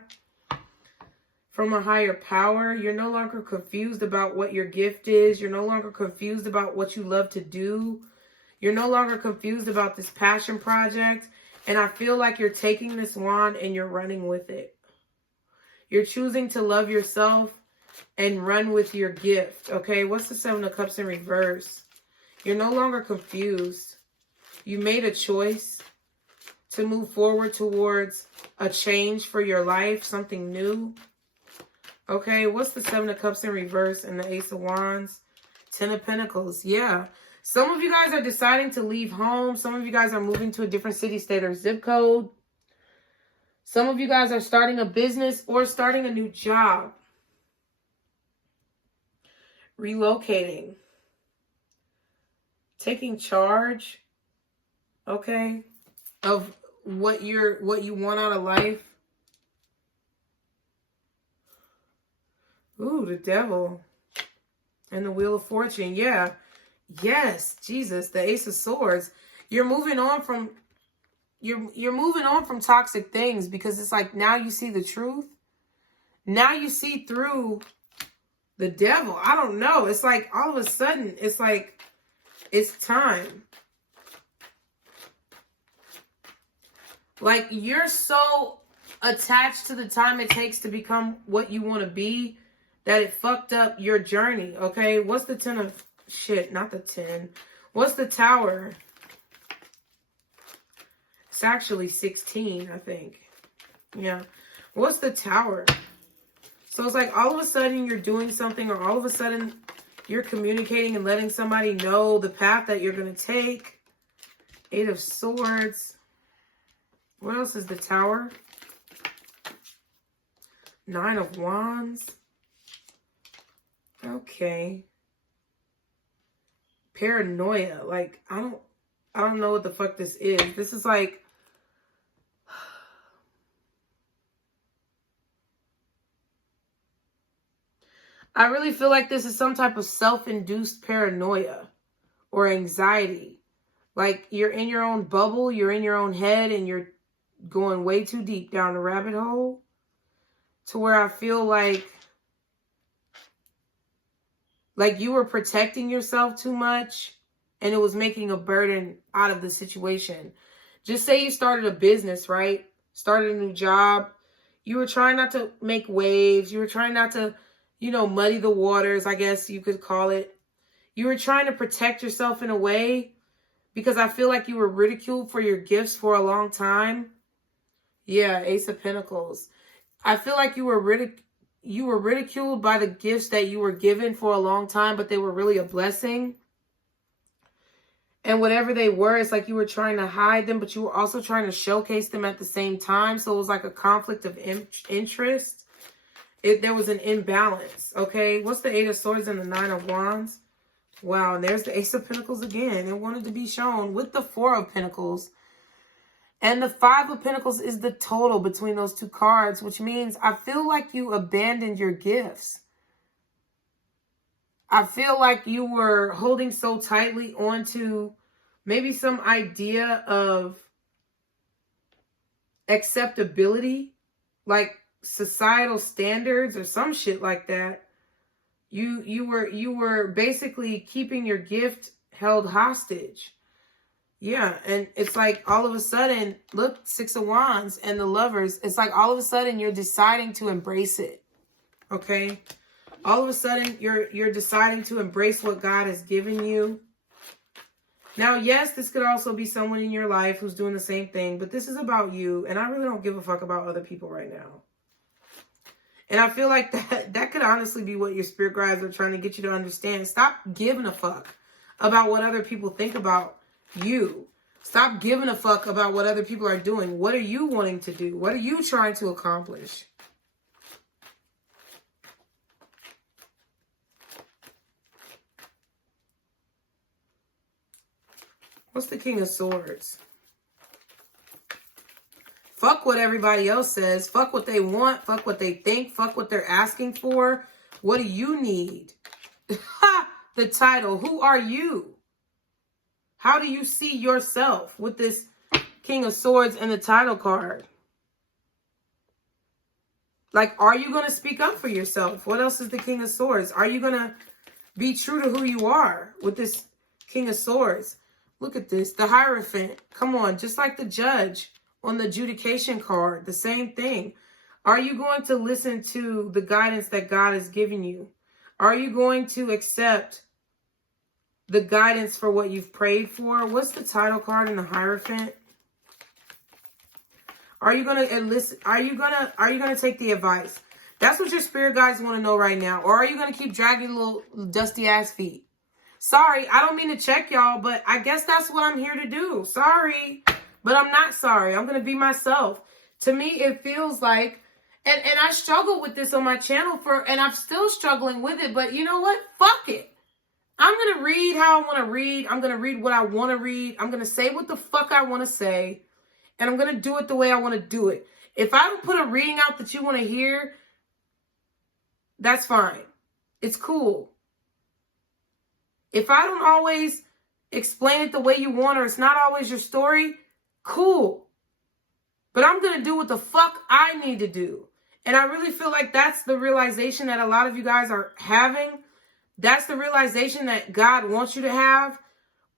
from a higher power. You're no longer confused about what your gift is. You're no longer confused about what you love to do. You're no longer confused about this passion project. And I feel like you're taking this wand and you're running with it. You're choosing to love yourself and run with your gift. Okay, what's the 7 of Cups in reverse? You're no longer confused. You made a choice to move forward towards a change for your life, something new. Okay, what's the 7 of Cups in reverse and the Ace of Wands? 10 of Pentacles. Yeah. Some of you guys are deciding to leave home. Some of you guys are moving to a different city, state, or zip code. Some of you guys are starting a business or starting a new job. Relocating. Taking charge, okay, of what you want out of life. Ooh, the Devil. And the Wheel of Fortune. Yeah. Yes, Jesus, the Ace of Swords. You're moving on from you're moving on from toxic things, because it's like now you see the truth. Now you see through the devil. I don't know. It's like all of a sudden it's like it's time. Like you're so attached to the time it takes to become what you want to be that it fucked up your journey, okay? What's the 10 of... Shit, not the 10. What's the Tower? It's actually 16, I think. Yeah. What's the Tower? So it's like all of a sudden you're doing something, or all of a sudden You're communicating and letting somebody know the path that you're going to take. 8 of Swords. What else is the Tower? 9 of Wands. Okay. Paranoia. Like, I don't know what the fuck this is. This is like, I really feel like this is some type of self-induced paranoia or anxiety. Like, you're in your own bubble, you're in your own head, and you're going way too deep down the rabbit hole to where I feel like you were protecting yourself too much and it was making a burden out of the situation. Just say you started a business, right? Started a new job. You were trying not to make waves. You were trying not to, muddy the waters, I guess you could call it. You were trying to protect yourself in a way because I feel like you were ridiculed for your gifts for a long time. Yeah, Ace of Pentacles. I feel like you were ridiculed by the gifts that you were given for a long time, but they were really a blessing. And whatever they were, it's like you were trying to hide them, but you were also trying to showcase them at the same time. So it was like a conflict of interest. There was an imbalance, okay? What's the 8 of Swords and the 9 of Wands? Wow, and there's the Ace of Pentacles again. It wanted to be shown with the 4 of Pentacles. And the 5 of Pentacles is the total between those two cards, which means I feel like you abandoned your gifts. I feel like you were holding so tightly onto maybe some idea of acceptability, like societal standards or some shit like that. You were basically keeping your gift held hostage. Yeah, and it's like all of a sudden, look, 6 of Wands and the Lovers. It's like all of a sudden you're deciding to embrace it. Okay? All of a sudden you're deciding to embrace what God has given you. Now, yes, this could also be someone in your life who's doing the same thing, but this is about you, and I really don't give a fuck about other people right now. And I feel like that could honestly be what your spirit guides are trying to get you to understand. Stop giving a fuck about what other people think about you. Stop giving a fuck about what other people are doing. What are you wanting to do? What are you trying to accomplish? What's the King of Swords? Fuck what everybody else says. Fuck what they want. Fuck what they think. Fuck what they're asking for. What do you need? The title. Who are you? How do you see yourself with this King of Swords and the title card? Like, are you going to speak up for yourself? What else is the King of Swords? Are you going to be true to who you are with this King of Swords? Look at this. The Hierophant. Come on. Just like the Judge on the adjudication card. The same thing. Are you going to listen to the guidance that God has given you? Are you going to accept the guidance for what you've prayed for? What's the title card in the Hierophant? Are you going to enlist? Are you going to take the advice? That's what your spirit guides want to know right now. Or are you going to keep dragging little dusty ass feet? Sorry, I don't mean to check y'all, but I guess that's what I'm here to do. Sorry, but I'm not sorry. I'm going to be myself. To me, it feels like, and I struggle with this on my channel and I'm still struggling with it, but you know what? Fuck it. I'm going to read how I want to read. I'm going to read what I want to read. I'm going to say what the fuck I want to say. And I'm going to do it the way I want to do it. If I don't put a reading out that you want to hear, that's fine. It's cool. If I don't always explain it the way you want, or it's not always your story, cool. But I'm going to do what the fuck I need to do. And I really feel like that's the realization that a lot of you guys are having. That's the realization that God wants you to have.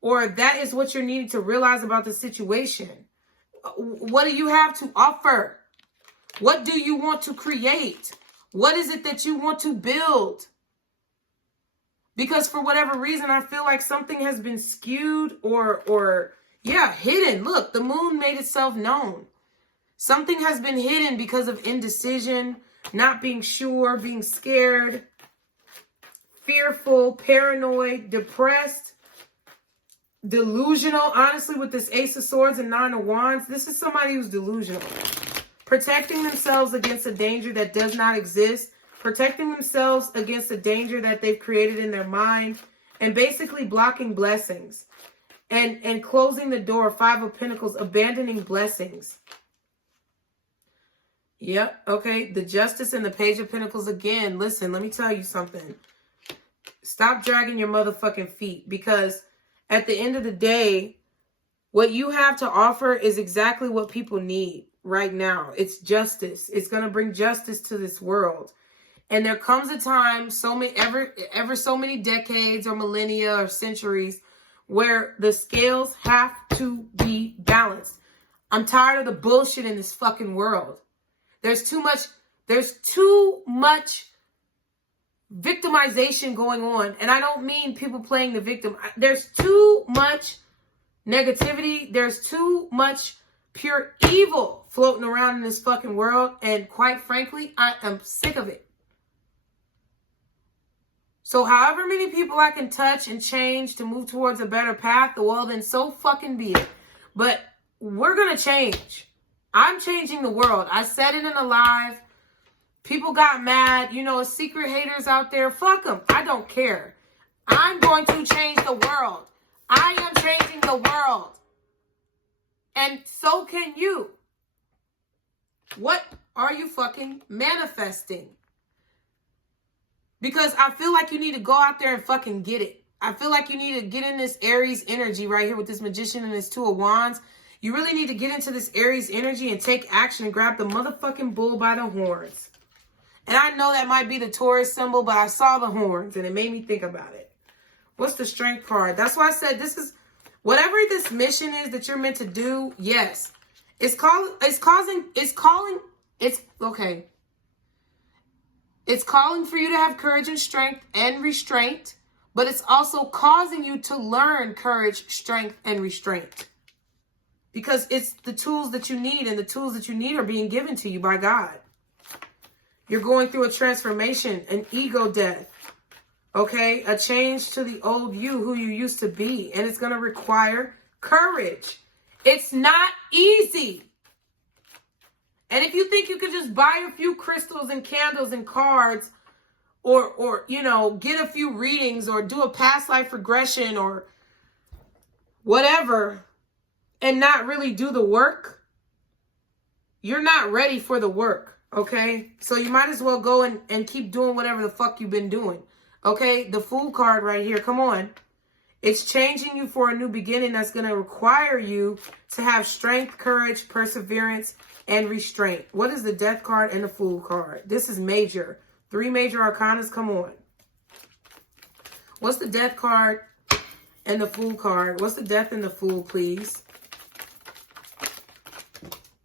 Or that is what you're needing to realize about the situation. What do you have to offer? What do you want to create? What is it that you want to build? Because for whatever reason, I feel like something has been skewed or hidden. Look, the moon made itself known. Something has been hidden because of indecision, not being sure, being scared, fearful, paranoid, depressed, delusional. Honestly, with this Ace of Swords and Nine of Wands, this is somebody who's delusional. Protecting themselves against a danger that does not exist. Protecting themselves against a danger that they've created in their mind. And basically blocking blessings. And closing the door. Five of Pentacles. Abandoning blessings. Yep. Okay. The Justice and the Page of Pentacles again. Listen, let me tell you something. Stop dragging your motherfucking feet. Because at the end of the day, what you have to offer is exactly what people need right now. It's justice. It's going to bring justice to this world. And there comes a time, ever so many decades or millennia or centuries, where the scales have to be balanced. I'm tired of the bullshit in this fucking world. There's too much victimization going on. And I don't mean people playing the victim. There's too much negativity. There's too much pure evil floating around in this fucking world. And quite frankly, I am sick of it. So however many people I can touch and change to move towards a better path, well, then so fucking be it. But we're going to change. I'm changing the world. I said it in a live. People got mad. You know, secret haters out there. Fuck them. I don't care. I'm going to change the world. I am changing the world. And so can you. What are you fucking manifesting? Because I feel like you need to go out there and fucking get it. I feel like you need to get in this Aries energy right here with this Magician and this Two of Wands. You really need to get into this Aries energy and take action and grab the motherfucking bull by the horns. And I know that might be the Taurus symbol, but I saw the horns and it made me think about it. What's the Strength card? That's why I said this is, whatever this mission is that you're meant to do, yes. It's calling for you to have courage and strength and restraint, but it's also causing you to learn courage, strength, and restraint. Because it's the tools that you need, and the tools that you need are being given to you by God. You're going through a transformation, an ego death, okay? A change to the old you, who you used to be, and it's going to require courage. It's not easy. And if you think you could just buy a few crystals and candles and cards or you know, get a few readings or do a past life regression or whatever and not really do the work, you're not ready for the work, okay? So you might as well go and keep doing whatever the fuck you've been doing, okay? The Fool card right here, come on. It's changing you for a new beginning that's going to require you to have strength, courage, perseverance, and restraint. What is the Death card and the Fool card? This is major. 3 major arcanas. Come on. What's the Death card and the Fool card? What's the Death and the Fool, please?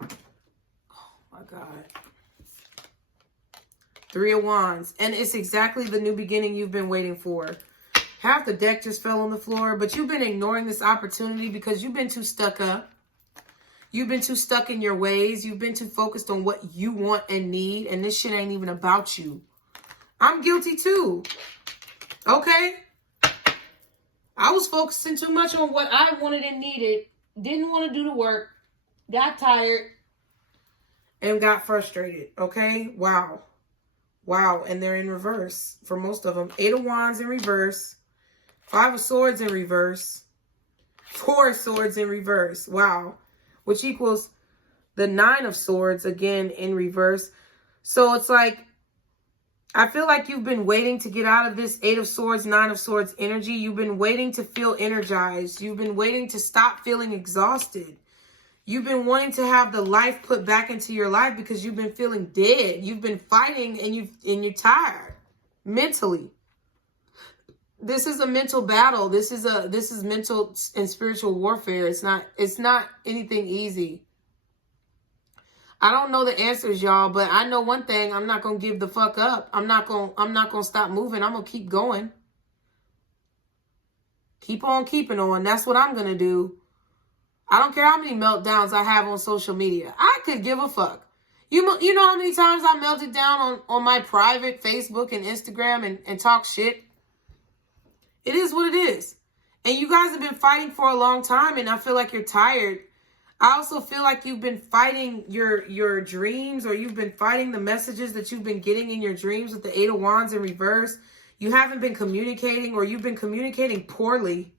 Oh, my God. 3 of Wands. And it's exactly the new beginning you've been waiting for. Half the deck just fell on the floor, but you've been ignoring this opportunity because you've been too stuck up. You've been too stuck in your ways. You've been too focused on what you want and need. And this shit ain't even about you. I'm guilty too. Okay? I was focusing too much on what I wanted and needed. Didn't want to do the work. Got tired. And got frustrated. Okay? Wow. Wow. And they're in reverse for most of them. 8 of Wands in reverse. 5 of Swords in reverse. 4 of Swords in reverse. Wow. Which equals the 9 of Swords again in reverse. So it's like, I feel like you've been waiting to get out of this 8 of Swords, 9 of Swords energy. You've been waiting to feel energized. You've been waiting to stop feeling exhausted. You've been wanting to have the life put back into your life because you've been feeling dead. You've been fighting and you're tired mentally. This is a mental battle. This is mental and spiritual warfare. It's not anything easy. I don't know the answers, y'all, but I know one thing. I'm not going to give the fuck up. I'm not going to stop moving. I'm going to keep going. Keep on keeping on. That's what I'm going to do. I don't care how many meltdowns I have on social media. I could give a fuck. You know how many times I melted down on my private Facebook and Instagram and talk shit? It is what it is. And you guys have been fighting for a long time, and I feel like you're tired. I also feel like you've been fighting your dreams, or you've been fighting the messages that you've been getting in your dreams with the Eight of Wands in reverse. You haven't been communicating, or you've been communicating poorly,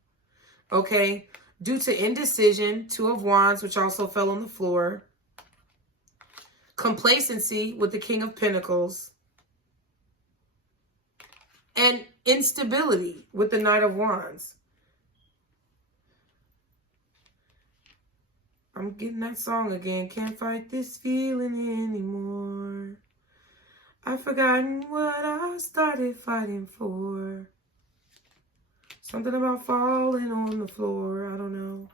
okay? Due to indecision, Two of Wands, which also fell on the floor. Complacency with the King of Pentacles. And instability with the Knight of Wands. I'm getting that song again. Can't fight this feeling anymore. I've forgotten what I started fighting for. Something about falling on the floor. I don't know.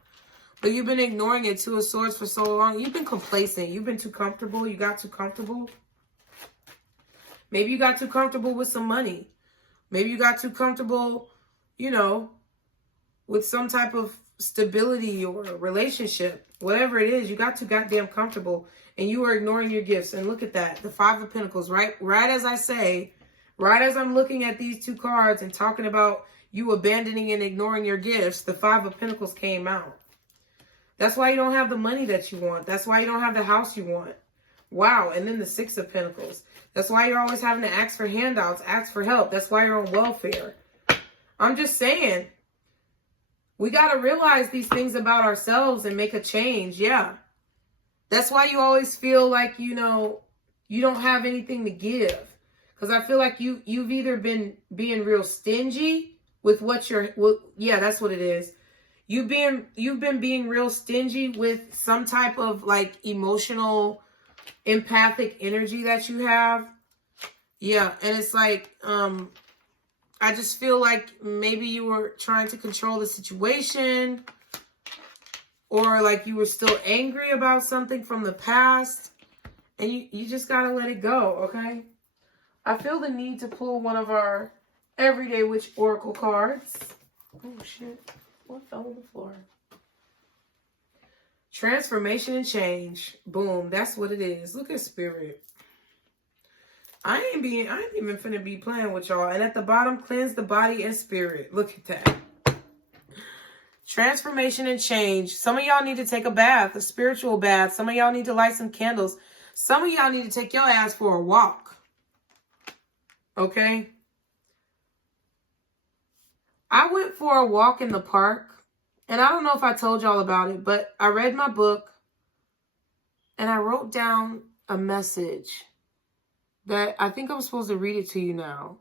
But you've been ignoring it. Two of Swords for so long. You've been complacent. You've been too comfortable. You got too comfortable. Maybe you got too comfortable with some money. Maybe you got too comfortable, you know, with some type of stability or relationship. Whatever it is, you got too goddamn comfortable, and you are ignoring your gifts. And look at that. The Five of Pentacles, right as I say, right as I'm looking at these two cards and talking about you abandoning and ignoring your gifts, the Five of Pentacles came out. That's why you don't have the money that you want. That's why you don't have the house you want. Wow. And then the Six of Pentacles. That's why you're always having to ask for handouts, ask for help. That's why you're on welfare. I'm just saying, we got to realize these things about ourselves and make a change. Yeah. That's why you always feel like, you know, you don't have anything to give. Because I feel like you've either been being real stingy with what yeah, that's what it is. You've been being real stingy with some type of like emotional, empathic energy that you have. Yeah. And it's like, I just feel like maybe you were trying to control the situation, or like you were still angry about something from the past, and you just got to let it go, okay? I feel the need to pull one of our Everyday Witch Oracle cards. Oh, shit. What fell on the floor? Transformation and change. Boom. That's what it is. Look at Spirit. I ain't even finna be playing with y'all. And at the bottom, cleanse the body and spirit. Look at that. Transformation and change. Some of y'all need to take a bath, a spiritual bath. Some of y'all need to light some candles. Some of y'all need to take your ass for a walk. Okay? I went for a walk in the park. And I don't know if I told y'all about it, but I read my book and I wrote down a message that I think I'm supposed to read it to you now.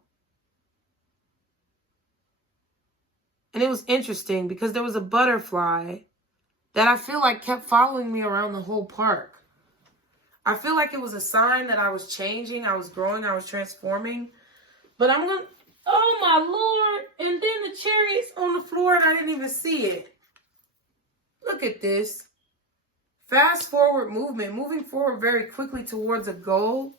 And it was interesting because there was a butterfly that I feel like kept following me around the whole park. I feel like it was a sign that I was changing, I was growing, I was transforming. But I'm going to, oh my Lord. And then the chariot's on the floor and I didn't even see it. Look at this. Fast forward movement, moving forward very quickly towards a goal.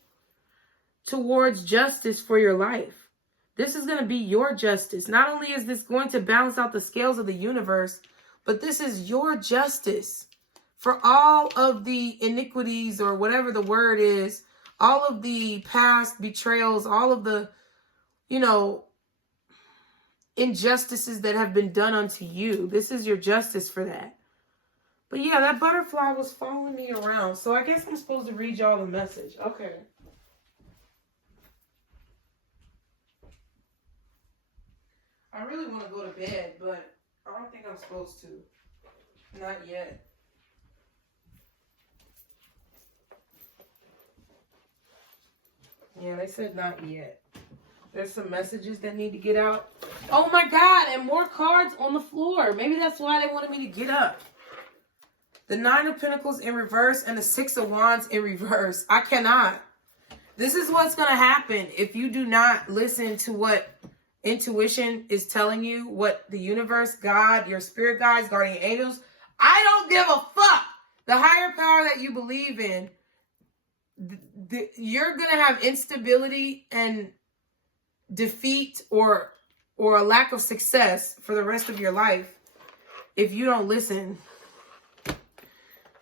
Towards justice for your life. This is going to be your justice. Not only is this going to balance out the scales of the universe, but this is your justice for all of the iniquities, or whatever the word is, all of the past betrayals, all of the, you know, injustices that have been done unto you. This is your justice for that. But yeah, that butterfly was following me around. So I guess I'm supposed to read y'all the message. Okay. I really want to go to bed, but I don't think I'm supposed to. Not yet. Yeah, they said not yet. There's some messages that need to get out. Oh my God, and more cards on the floor. Maybe that's why they wanted me to get up. The Nine of Pentacles in reverse and the Six of Wands in reverse. I cannot. This is what's going to happen if you do not listen to what intuition is telling you, what the universe, God, your spirit guides, guardian angels. I don't give a fuck. The higher power that you believe in, you're going to have instability and defeat or a lack of success for the rest of your life if you don't listen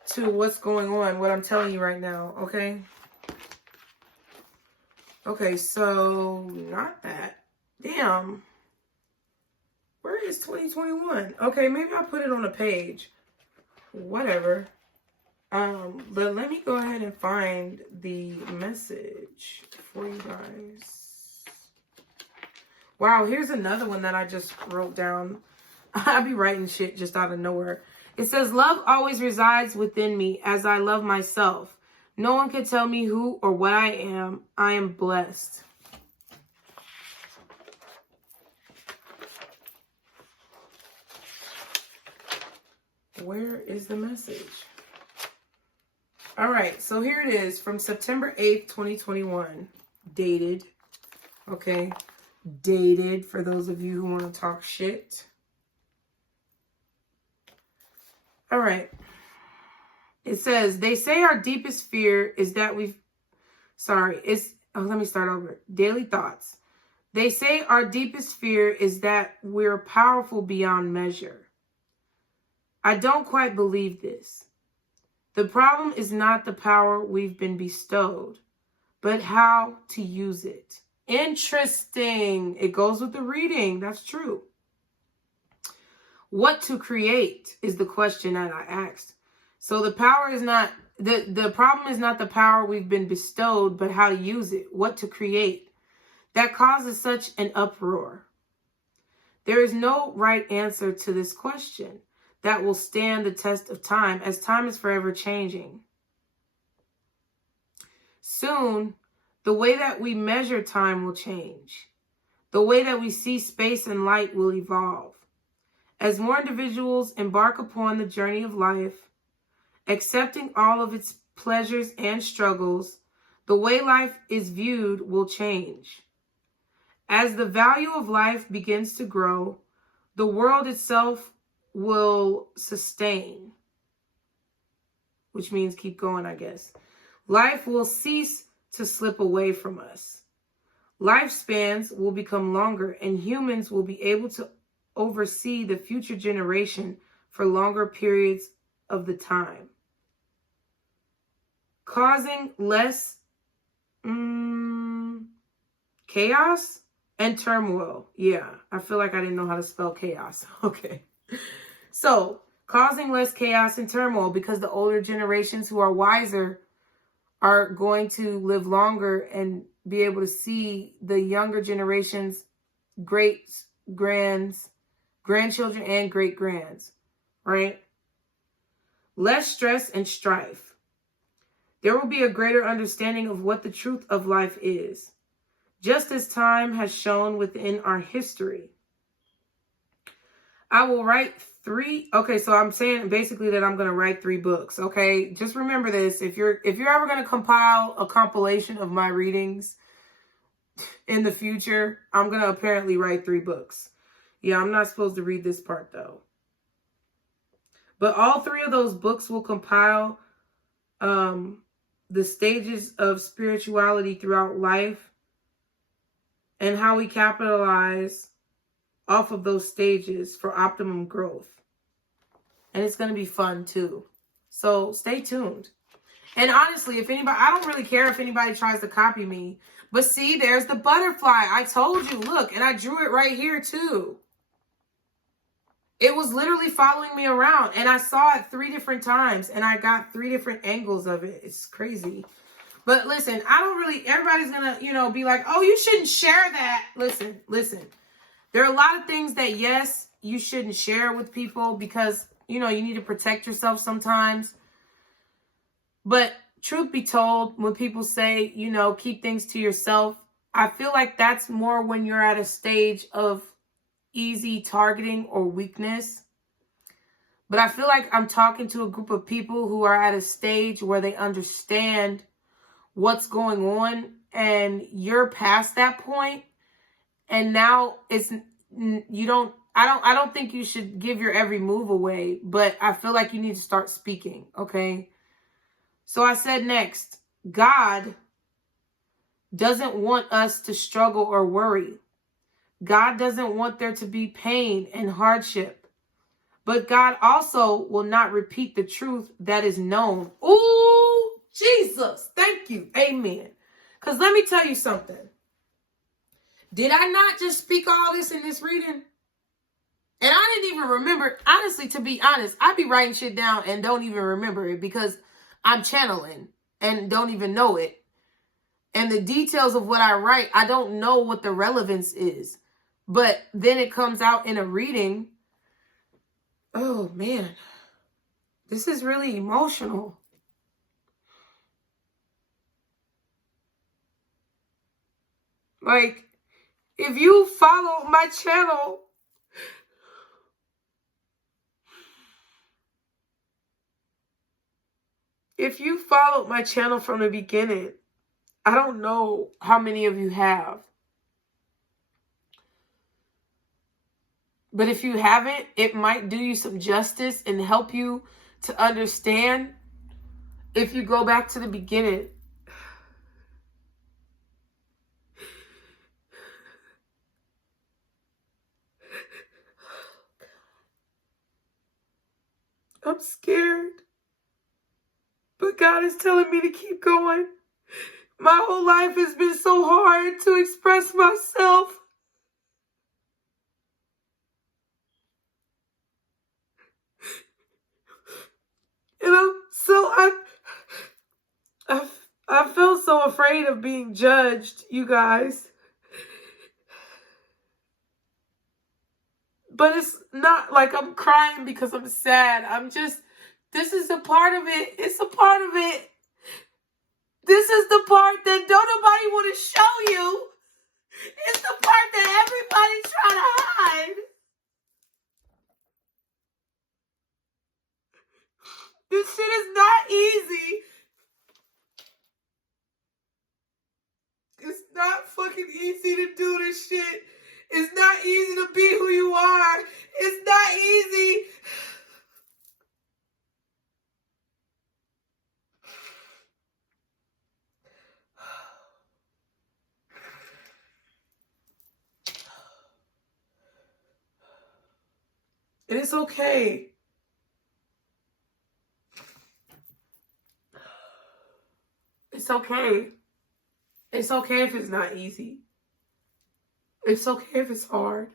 to what's going on, what I'm telling you right now, okay? Okay, so not that. Damn. Where is 2021? Okay, maybe I'll put it on a page. Whatever. But let me go ahead and find the message for you guys. Wow, here's another one that I just wrote down. I be writing shit just out of nowhere. It says, love always resides within me as I love myself. No one can tell me who or what I am. I am blessed. Where is the message? All right, so here it is from September 8th, 2021. Dated. Okay. Dated for those of you who want to talk shit. All right. It says, they say our deepest fear is that let me start over. Daily thoughts. They say our deepest fear is that we're powerful beyond measure. I don't quite believe this. The problem is not the power we've been bestowed, but how to use it. Interesting. It goes with the reading. That's true. What to create is the question that I asked. So the power is not, the problem is not the power we've been bestowed, but how to use it. What to create. That causes such an uproar. There is no right answer to this question that will stand the test of time, as time is forever changing. Soon, the way that we measure time will change. The way that we see space and light will evolve. As more individuals embark upon the journey of life, accepting all of its pleasures and struggles, the way life is viewed will change. As the value of life begins to grow, the world itself will sustain, which means keep going, I guess. Life will cease to slip away from us. Lifespans will become longer, and humans will be able to oversee the future generation for longer periods of the time, causing less chaos and turmoil. Yeah, I feel like I didn't know how to spell chaos. Okay. So, causing less chaos and turmoil because the older generations who are wiser are going to live longer and be able to see the younger generations, grandchildren and great-grands, right? Less stress and strife. There will be a greater understanding of what the truth of life is, just as time has shown within our history. I will write 3. Okay, so I'm saying basically that I'm going to write 3 books. Okay, just remember this. If you're ever going to compile a compilation of my readings in the future, I'm going to apparently write 3 books. Yeah, I'm not supposed to read this part though. But all 3 of those books will compile the stages of spirituality throughout life and how we capitalize off of those stages for optimum growth. And it's going to be fun too. So stay tuned. And honestly, if anybody, I don't really care if anybody tries to copy me. But see, there's the butterfly. I told you, look, and I drew it right here too. It was literally following me around. And I saw it 3 different times. And I got 3 different angles of it. It's crazy. But listen, I don't really, everybody's going to, be like, oh, you shouldn't share that. Listen. There are a lot of things that, yes, you shouldn't share with people because, you need to protect yourself sometimes. But truth be told, when people say, keep things to yourself, I feel like that's more when you're at a stage of easy targeting or weakness. But I feel like I'm talking to a group of people who are at a stage where they understand what's going on and you're past that point. And now I don't think you should give your every move away, but I feel like you need to start speaking, okay? So I said next, God doesn't want us to struggle or worry. God doesn't want there to be pain and hardship. But God also will not repeat the truth that is known. Ooh, Jesus, thank you. Amen. Because let me tell you something. Did I not just speak all this in this reading? And I didn't even remember, honestly, to be honest, I'd be writing shit down and don't even remember it because I'm channeling and don't even know it. And the details of what I write, I don't know what the relevance is. But then it comes out in a reading. Oh, man. This is really emotional. Like, if you follow my channel, if you followed my channel from the beginning, I don't know how many of you have. But if you haven't, it might do you some justice and help you to understand if you go back to the beginning. I'm scared. But God is telling me to keep going. My whole life has been so hard to express myself. And I feel so afraid of being judged, you guys. But it's not like I'm crying because I'm sad. This is a part of it. It's a part of it. This is the part that don't nobody want to show you. It's the part that everybody's trying to hide. This shit is not easy. It's not fucking easy to do this shit. It's not easy to be who you are. It's not easy. And it's okay. It's okay. It's okay if it's not easy. It's okay if it's hard.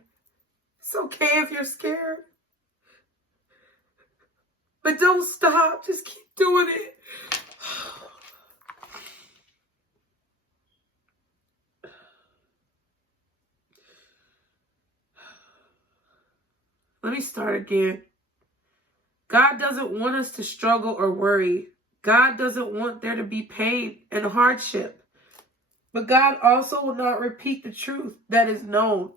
It's okay if you're scared. But don't stop. Just keep doing it. Let me start again. God doesn't want us to struggle or worry. God doesn't want there to be pain and hardship. But God also will not repeat the truth that is known.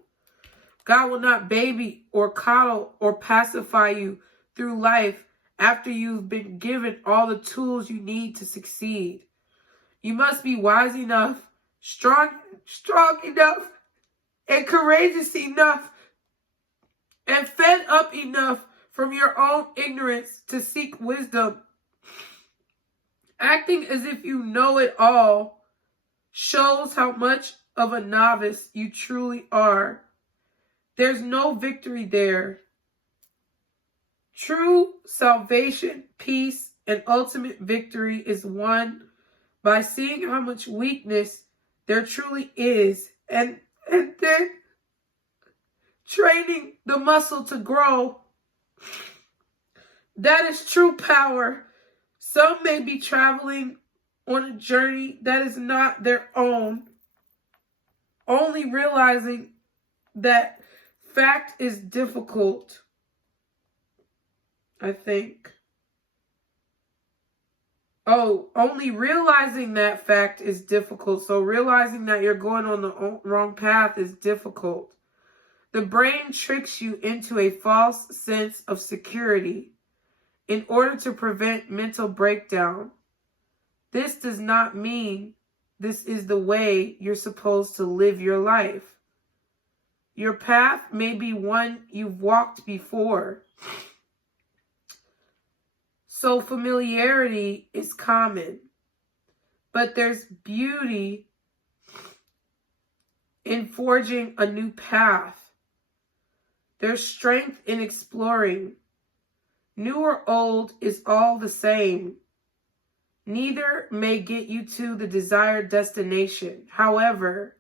God will not baby or coddle or pacify you through life after you've been given all the tools you need to succeed. You must be wise enough, strong enough, and courageous enough, and fed up enough from your own ignorance to seek wisdom. Acting as if you know it all shows how much of a novice you truly are. There's no victory there. True salvation, peace, and ultimate victory is won by seeing how much weakness there truly is and then training the muscle to grow. That is true power. Some may be traveling on a journey that is not their own, only realizing that fact is difficult, I think. Oh, only realizing that fact is difficult. So realizing that you're going on the wrong path is difficult. The brain tricks you into a false sense of security in order to prevent mental breakdown. This does not mean this is the way you're supposed to live your life. Your path may be one you've walked before. So familiarity is common. But there's beauty in forging a new path. There's strength in exploring. New or old is all the same. Neither may get you to the desired destination. However,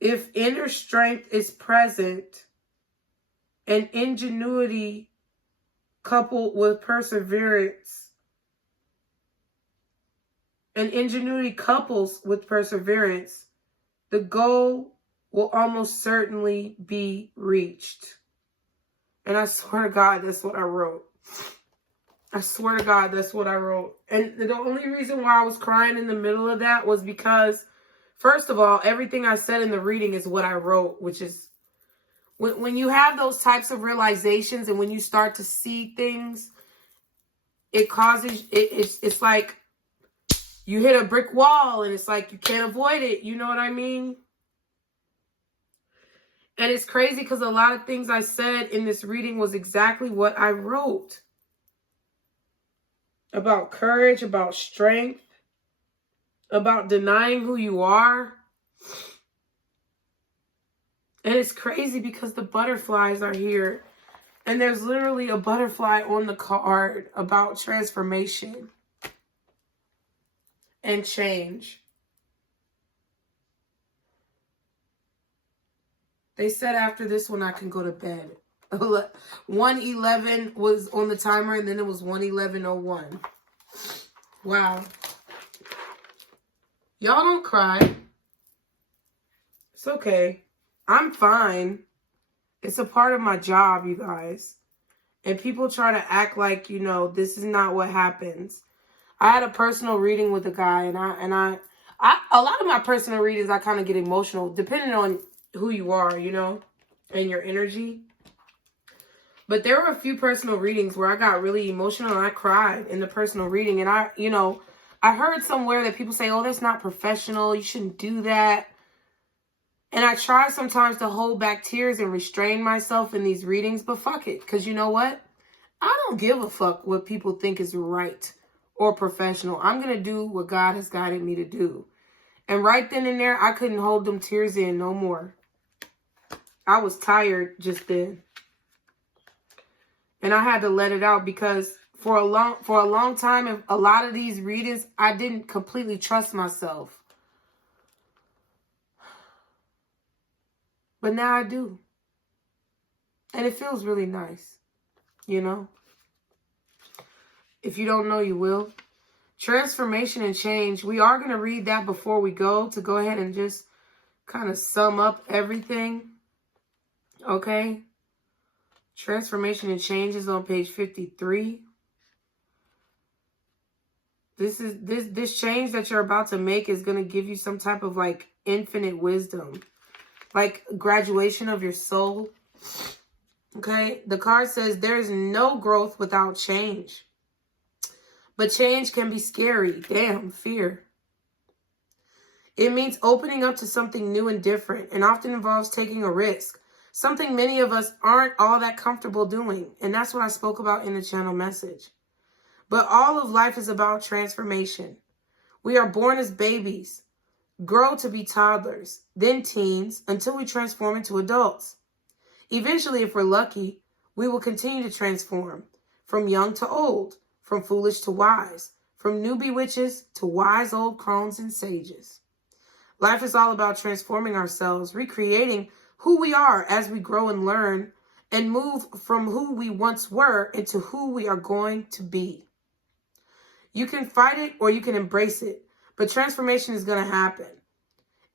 If inner strength is present and ingenuity coupled with perseverance, and ingenuity couples with perseverance, the goal will almost certainly be reached. And I swear to God, that's what I wrote. I swear to God, that's what I wrote. And the only reason why I was crying in the middle of that was because, first of all, everything I said in the reading is what I wrote, which is when you have those types of realizations and when you start to see things, it causes, it's like you hit a brick wall and it's like you can't avoid it. You know what I mean? And it's crazy because a lot of things I said in this reading was exactly what I wrote. About courage, about strength, about denying who you are. And it's crazy because the butterflies are here. And there's literally a butterfly on the card about transformation and change. They said after this one I can go to bed. 1:11 was on the timer, and then it was 1:11:01. Wow. Y'all don't cry. It's okay. I'm fine. It's a part of my job, you guys. And people try to act like, you know, this is not what happens. I had a personal reading with a guy, and I a lot of my personal readings, I kind of get emotional, depending on who you are, you know, and your energy. But there were a few personal readings where I got really emotional and I cried in the personal reading. And I heard somewhere that people say, oh, that's not professional. You shouldn't do that. And I try sometimes to hold back tears and restrain myself in these readings, but fuck it. Because you know what? I don't give a fuck what people think is right or professional. I'm going to do what God has guided me to do. And right then and there, I couldn't hold them tears in no more. I was tired just then. And I had to let it out because for a long time, in a lot of these readings, I didn't completely trust myself. But now I do. And it feels really nice, you know? If you don't know, you will. Transformation and change. We are going to read that before we go, to go ahead and just kind of sum up everything. Okay? Transformation and change is on page 53. This change that you're about to make is going to give you some type of like infinite wisdom. Like graduation of your soul. Okay? The card says there is no growth without change. But change can be scary. Damn, fear. It means opening up to something new and different, and often involves taking a risk. Something many of us aren't all that comfortable doing. And that's what I spoke about in the channel message. But all of life is about transformation. We are born as babies, grow to be toddlers, then teens, until we transform into adults. Eventually, if we're lucky, we will continue to transform from young to old, from foolish to wise, from newbie witches to wise old crones and sages. Life is all about transforming ourselves, recreating who we are as we grow and learn, and move from who we once were into who we are going to be. You can fight it or you can embrace it, but transformation is going to happen.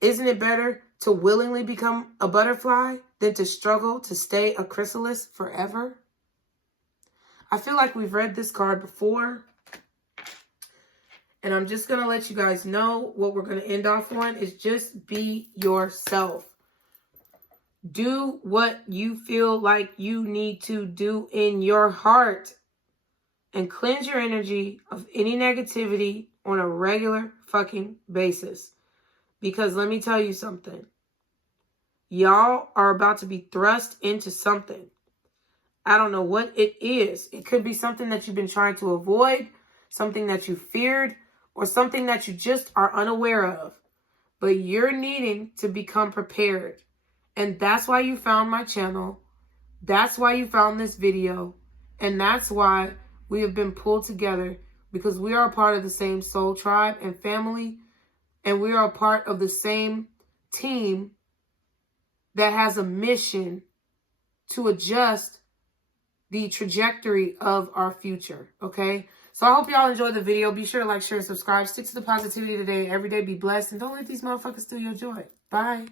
Isn't it better to willingly become a butterfly than to struggle to stay a chrysalis forever? I feel like we've read this card before. And I'm just going to let you guys know what we're going to end off on is just be yourself. Do what you feel like you need to do in your heart. And cleanse your energy of any negativity on a regular fucking basis. Because let me tell you something. Y'all are about to be thrust into something. I don't know what it is. It could be something that you've been trying to avoid, something that you feared, or something that you just are unaware of. But you're needing to become prepared. And that's why you found my channel. That's why you found this video. And that's why we have been pulled together, because we are a part of the same soul tribe and family. And we are a part of the same team that has a mission to adjust the trajectory of our future, okay? So I hope y'all enjoyed the video. Be sure to like, share, and subscribe. Stick to the positivity today. Every day be blessed. And don't let these motherfuckers steal your joy. Bye.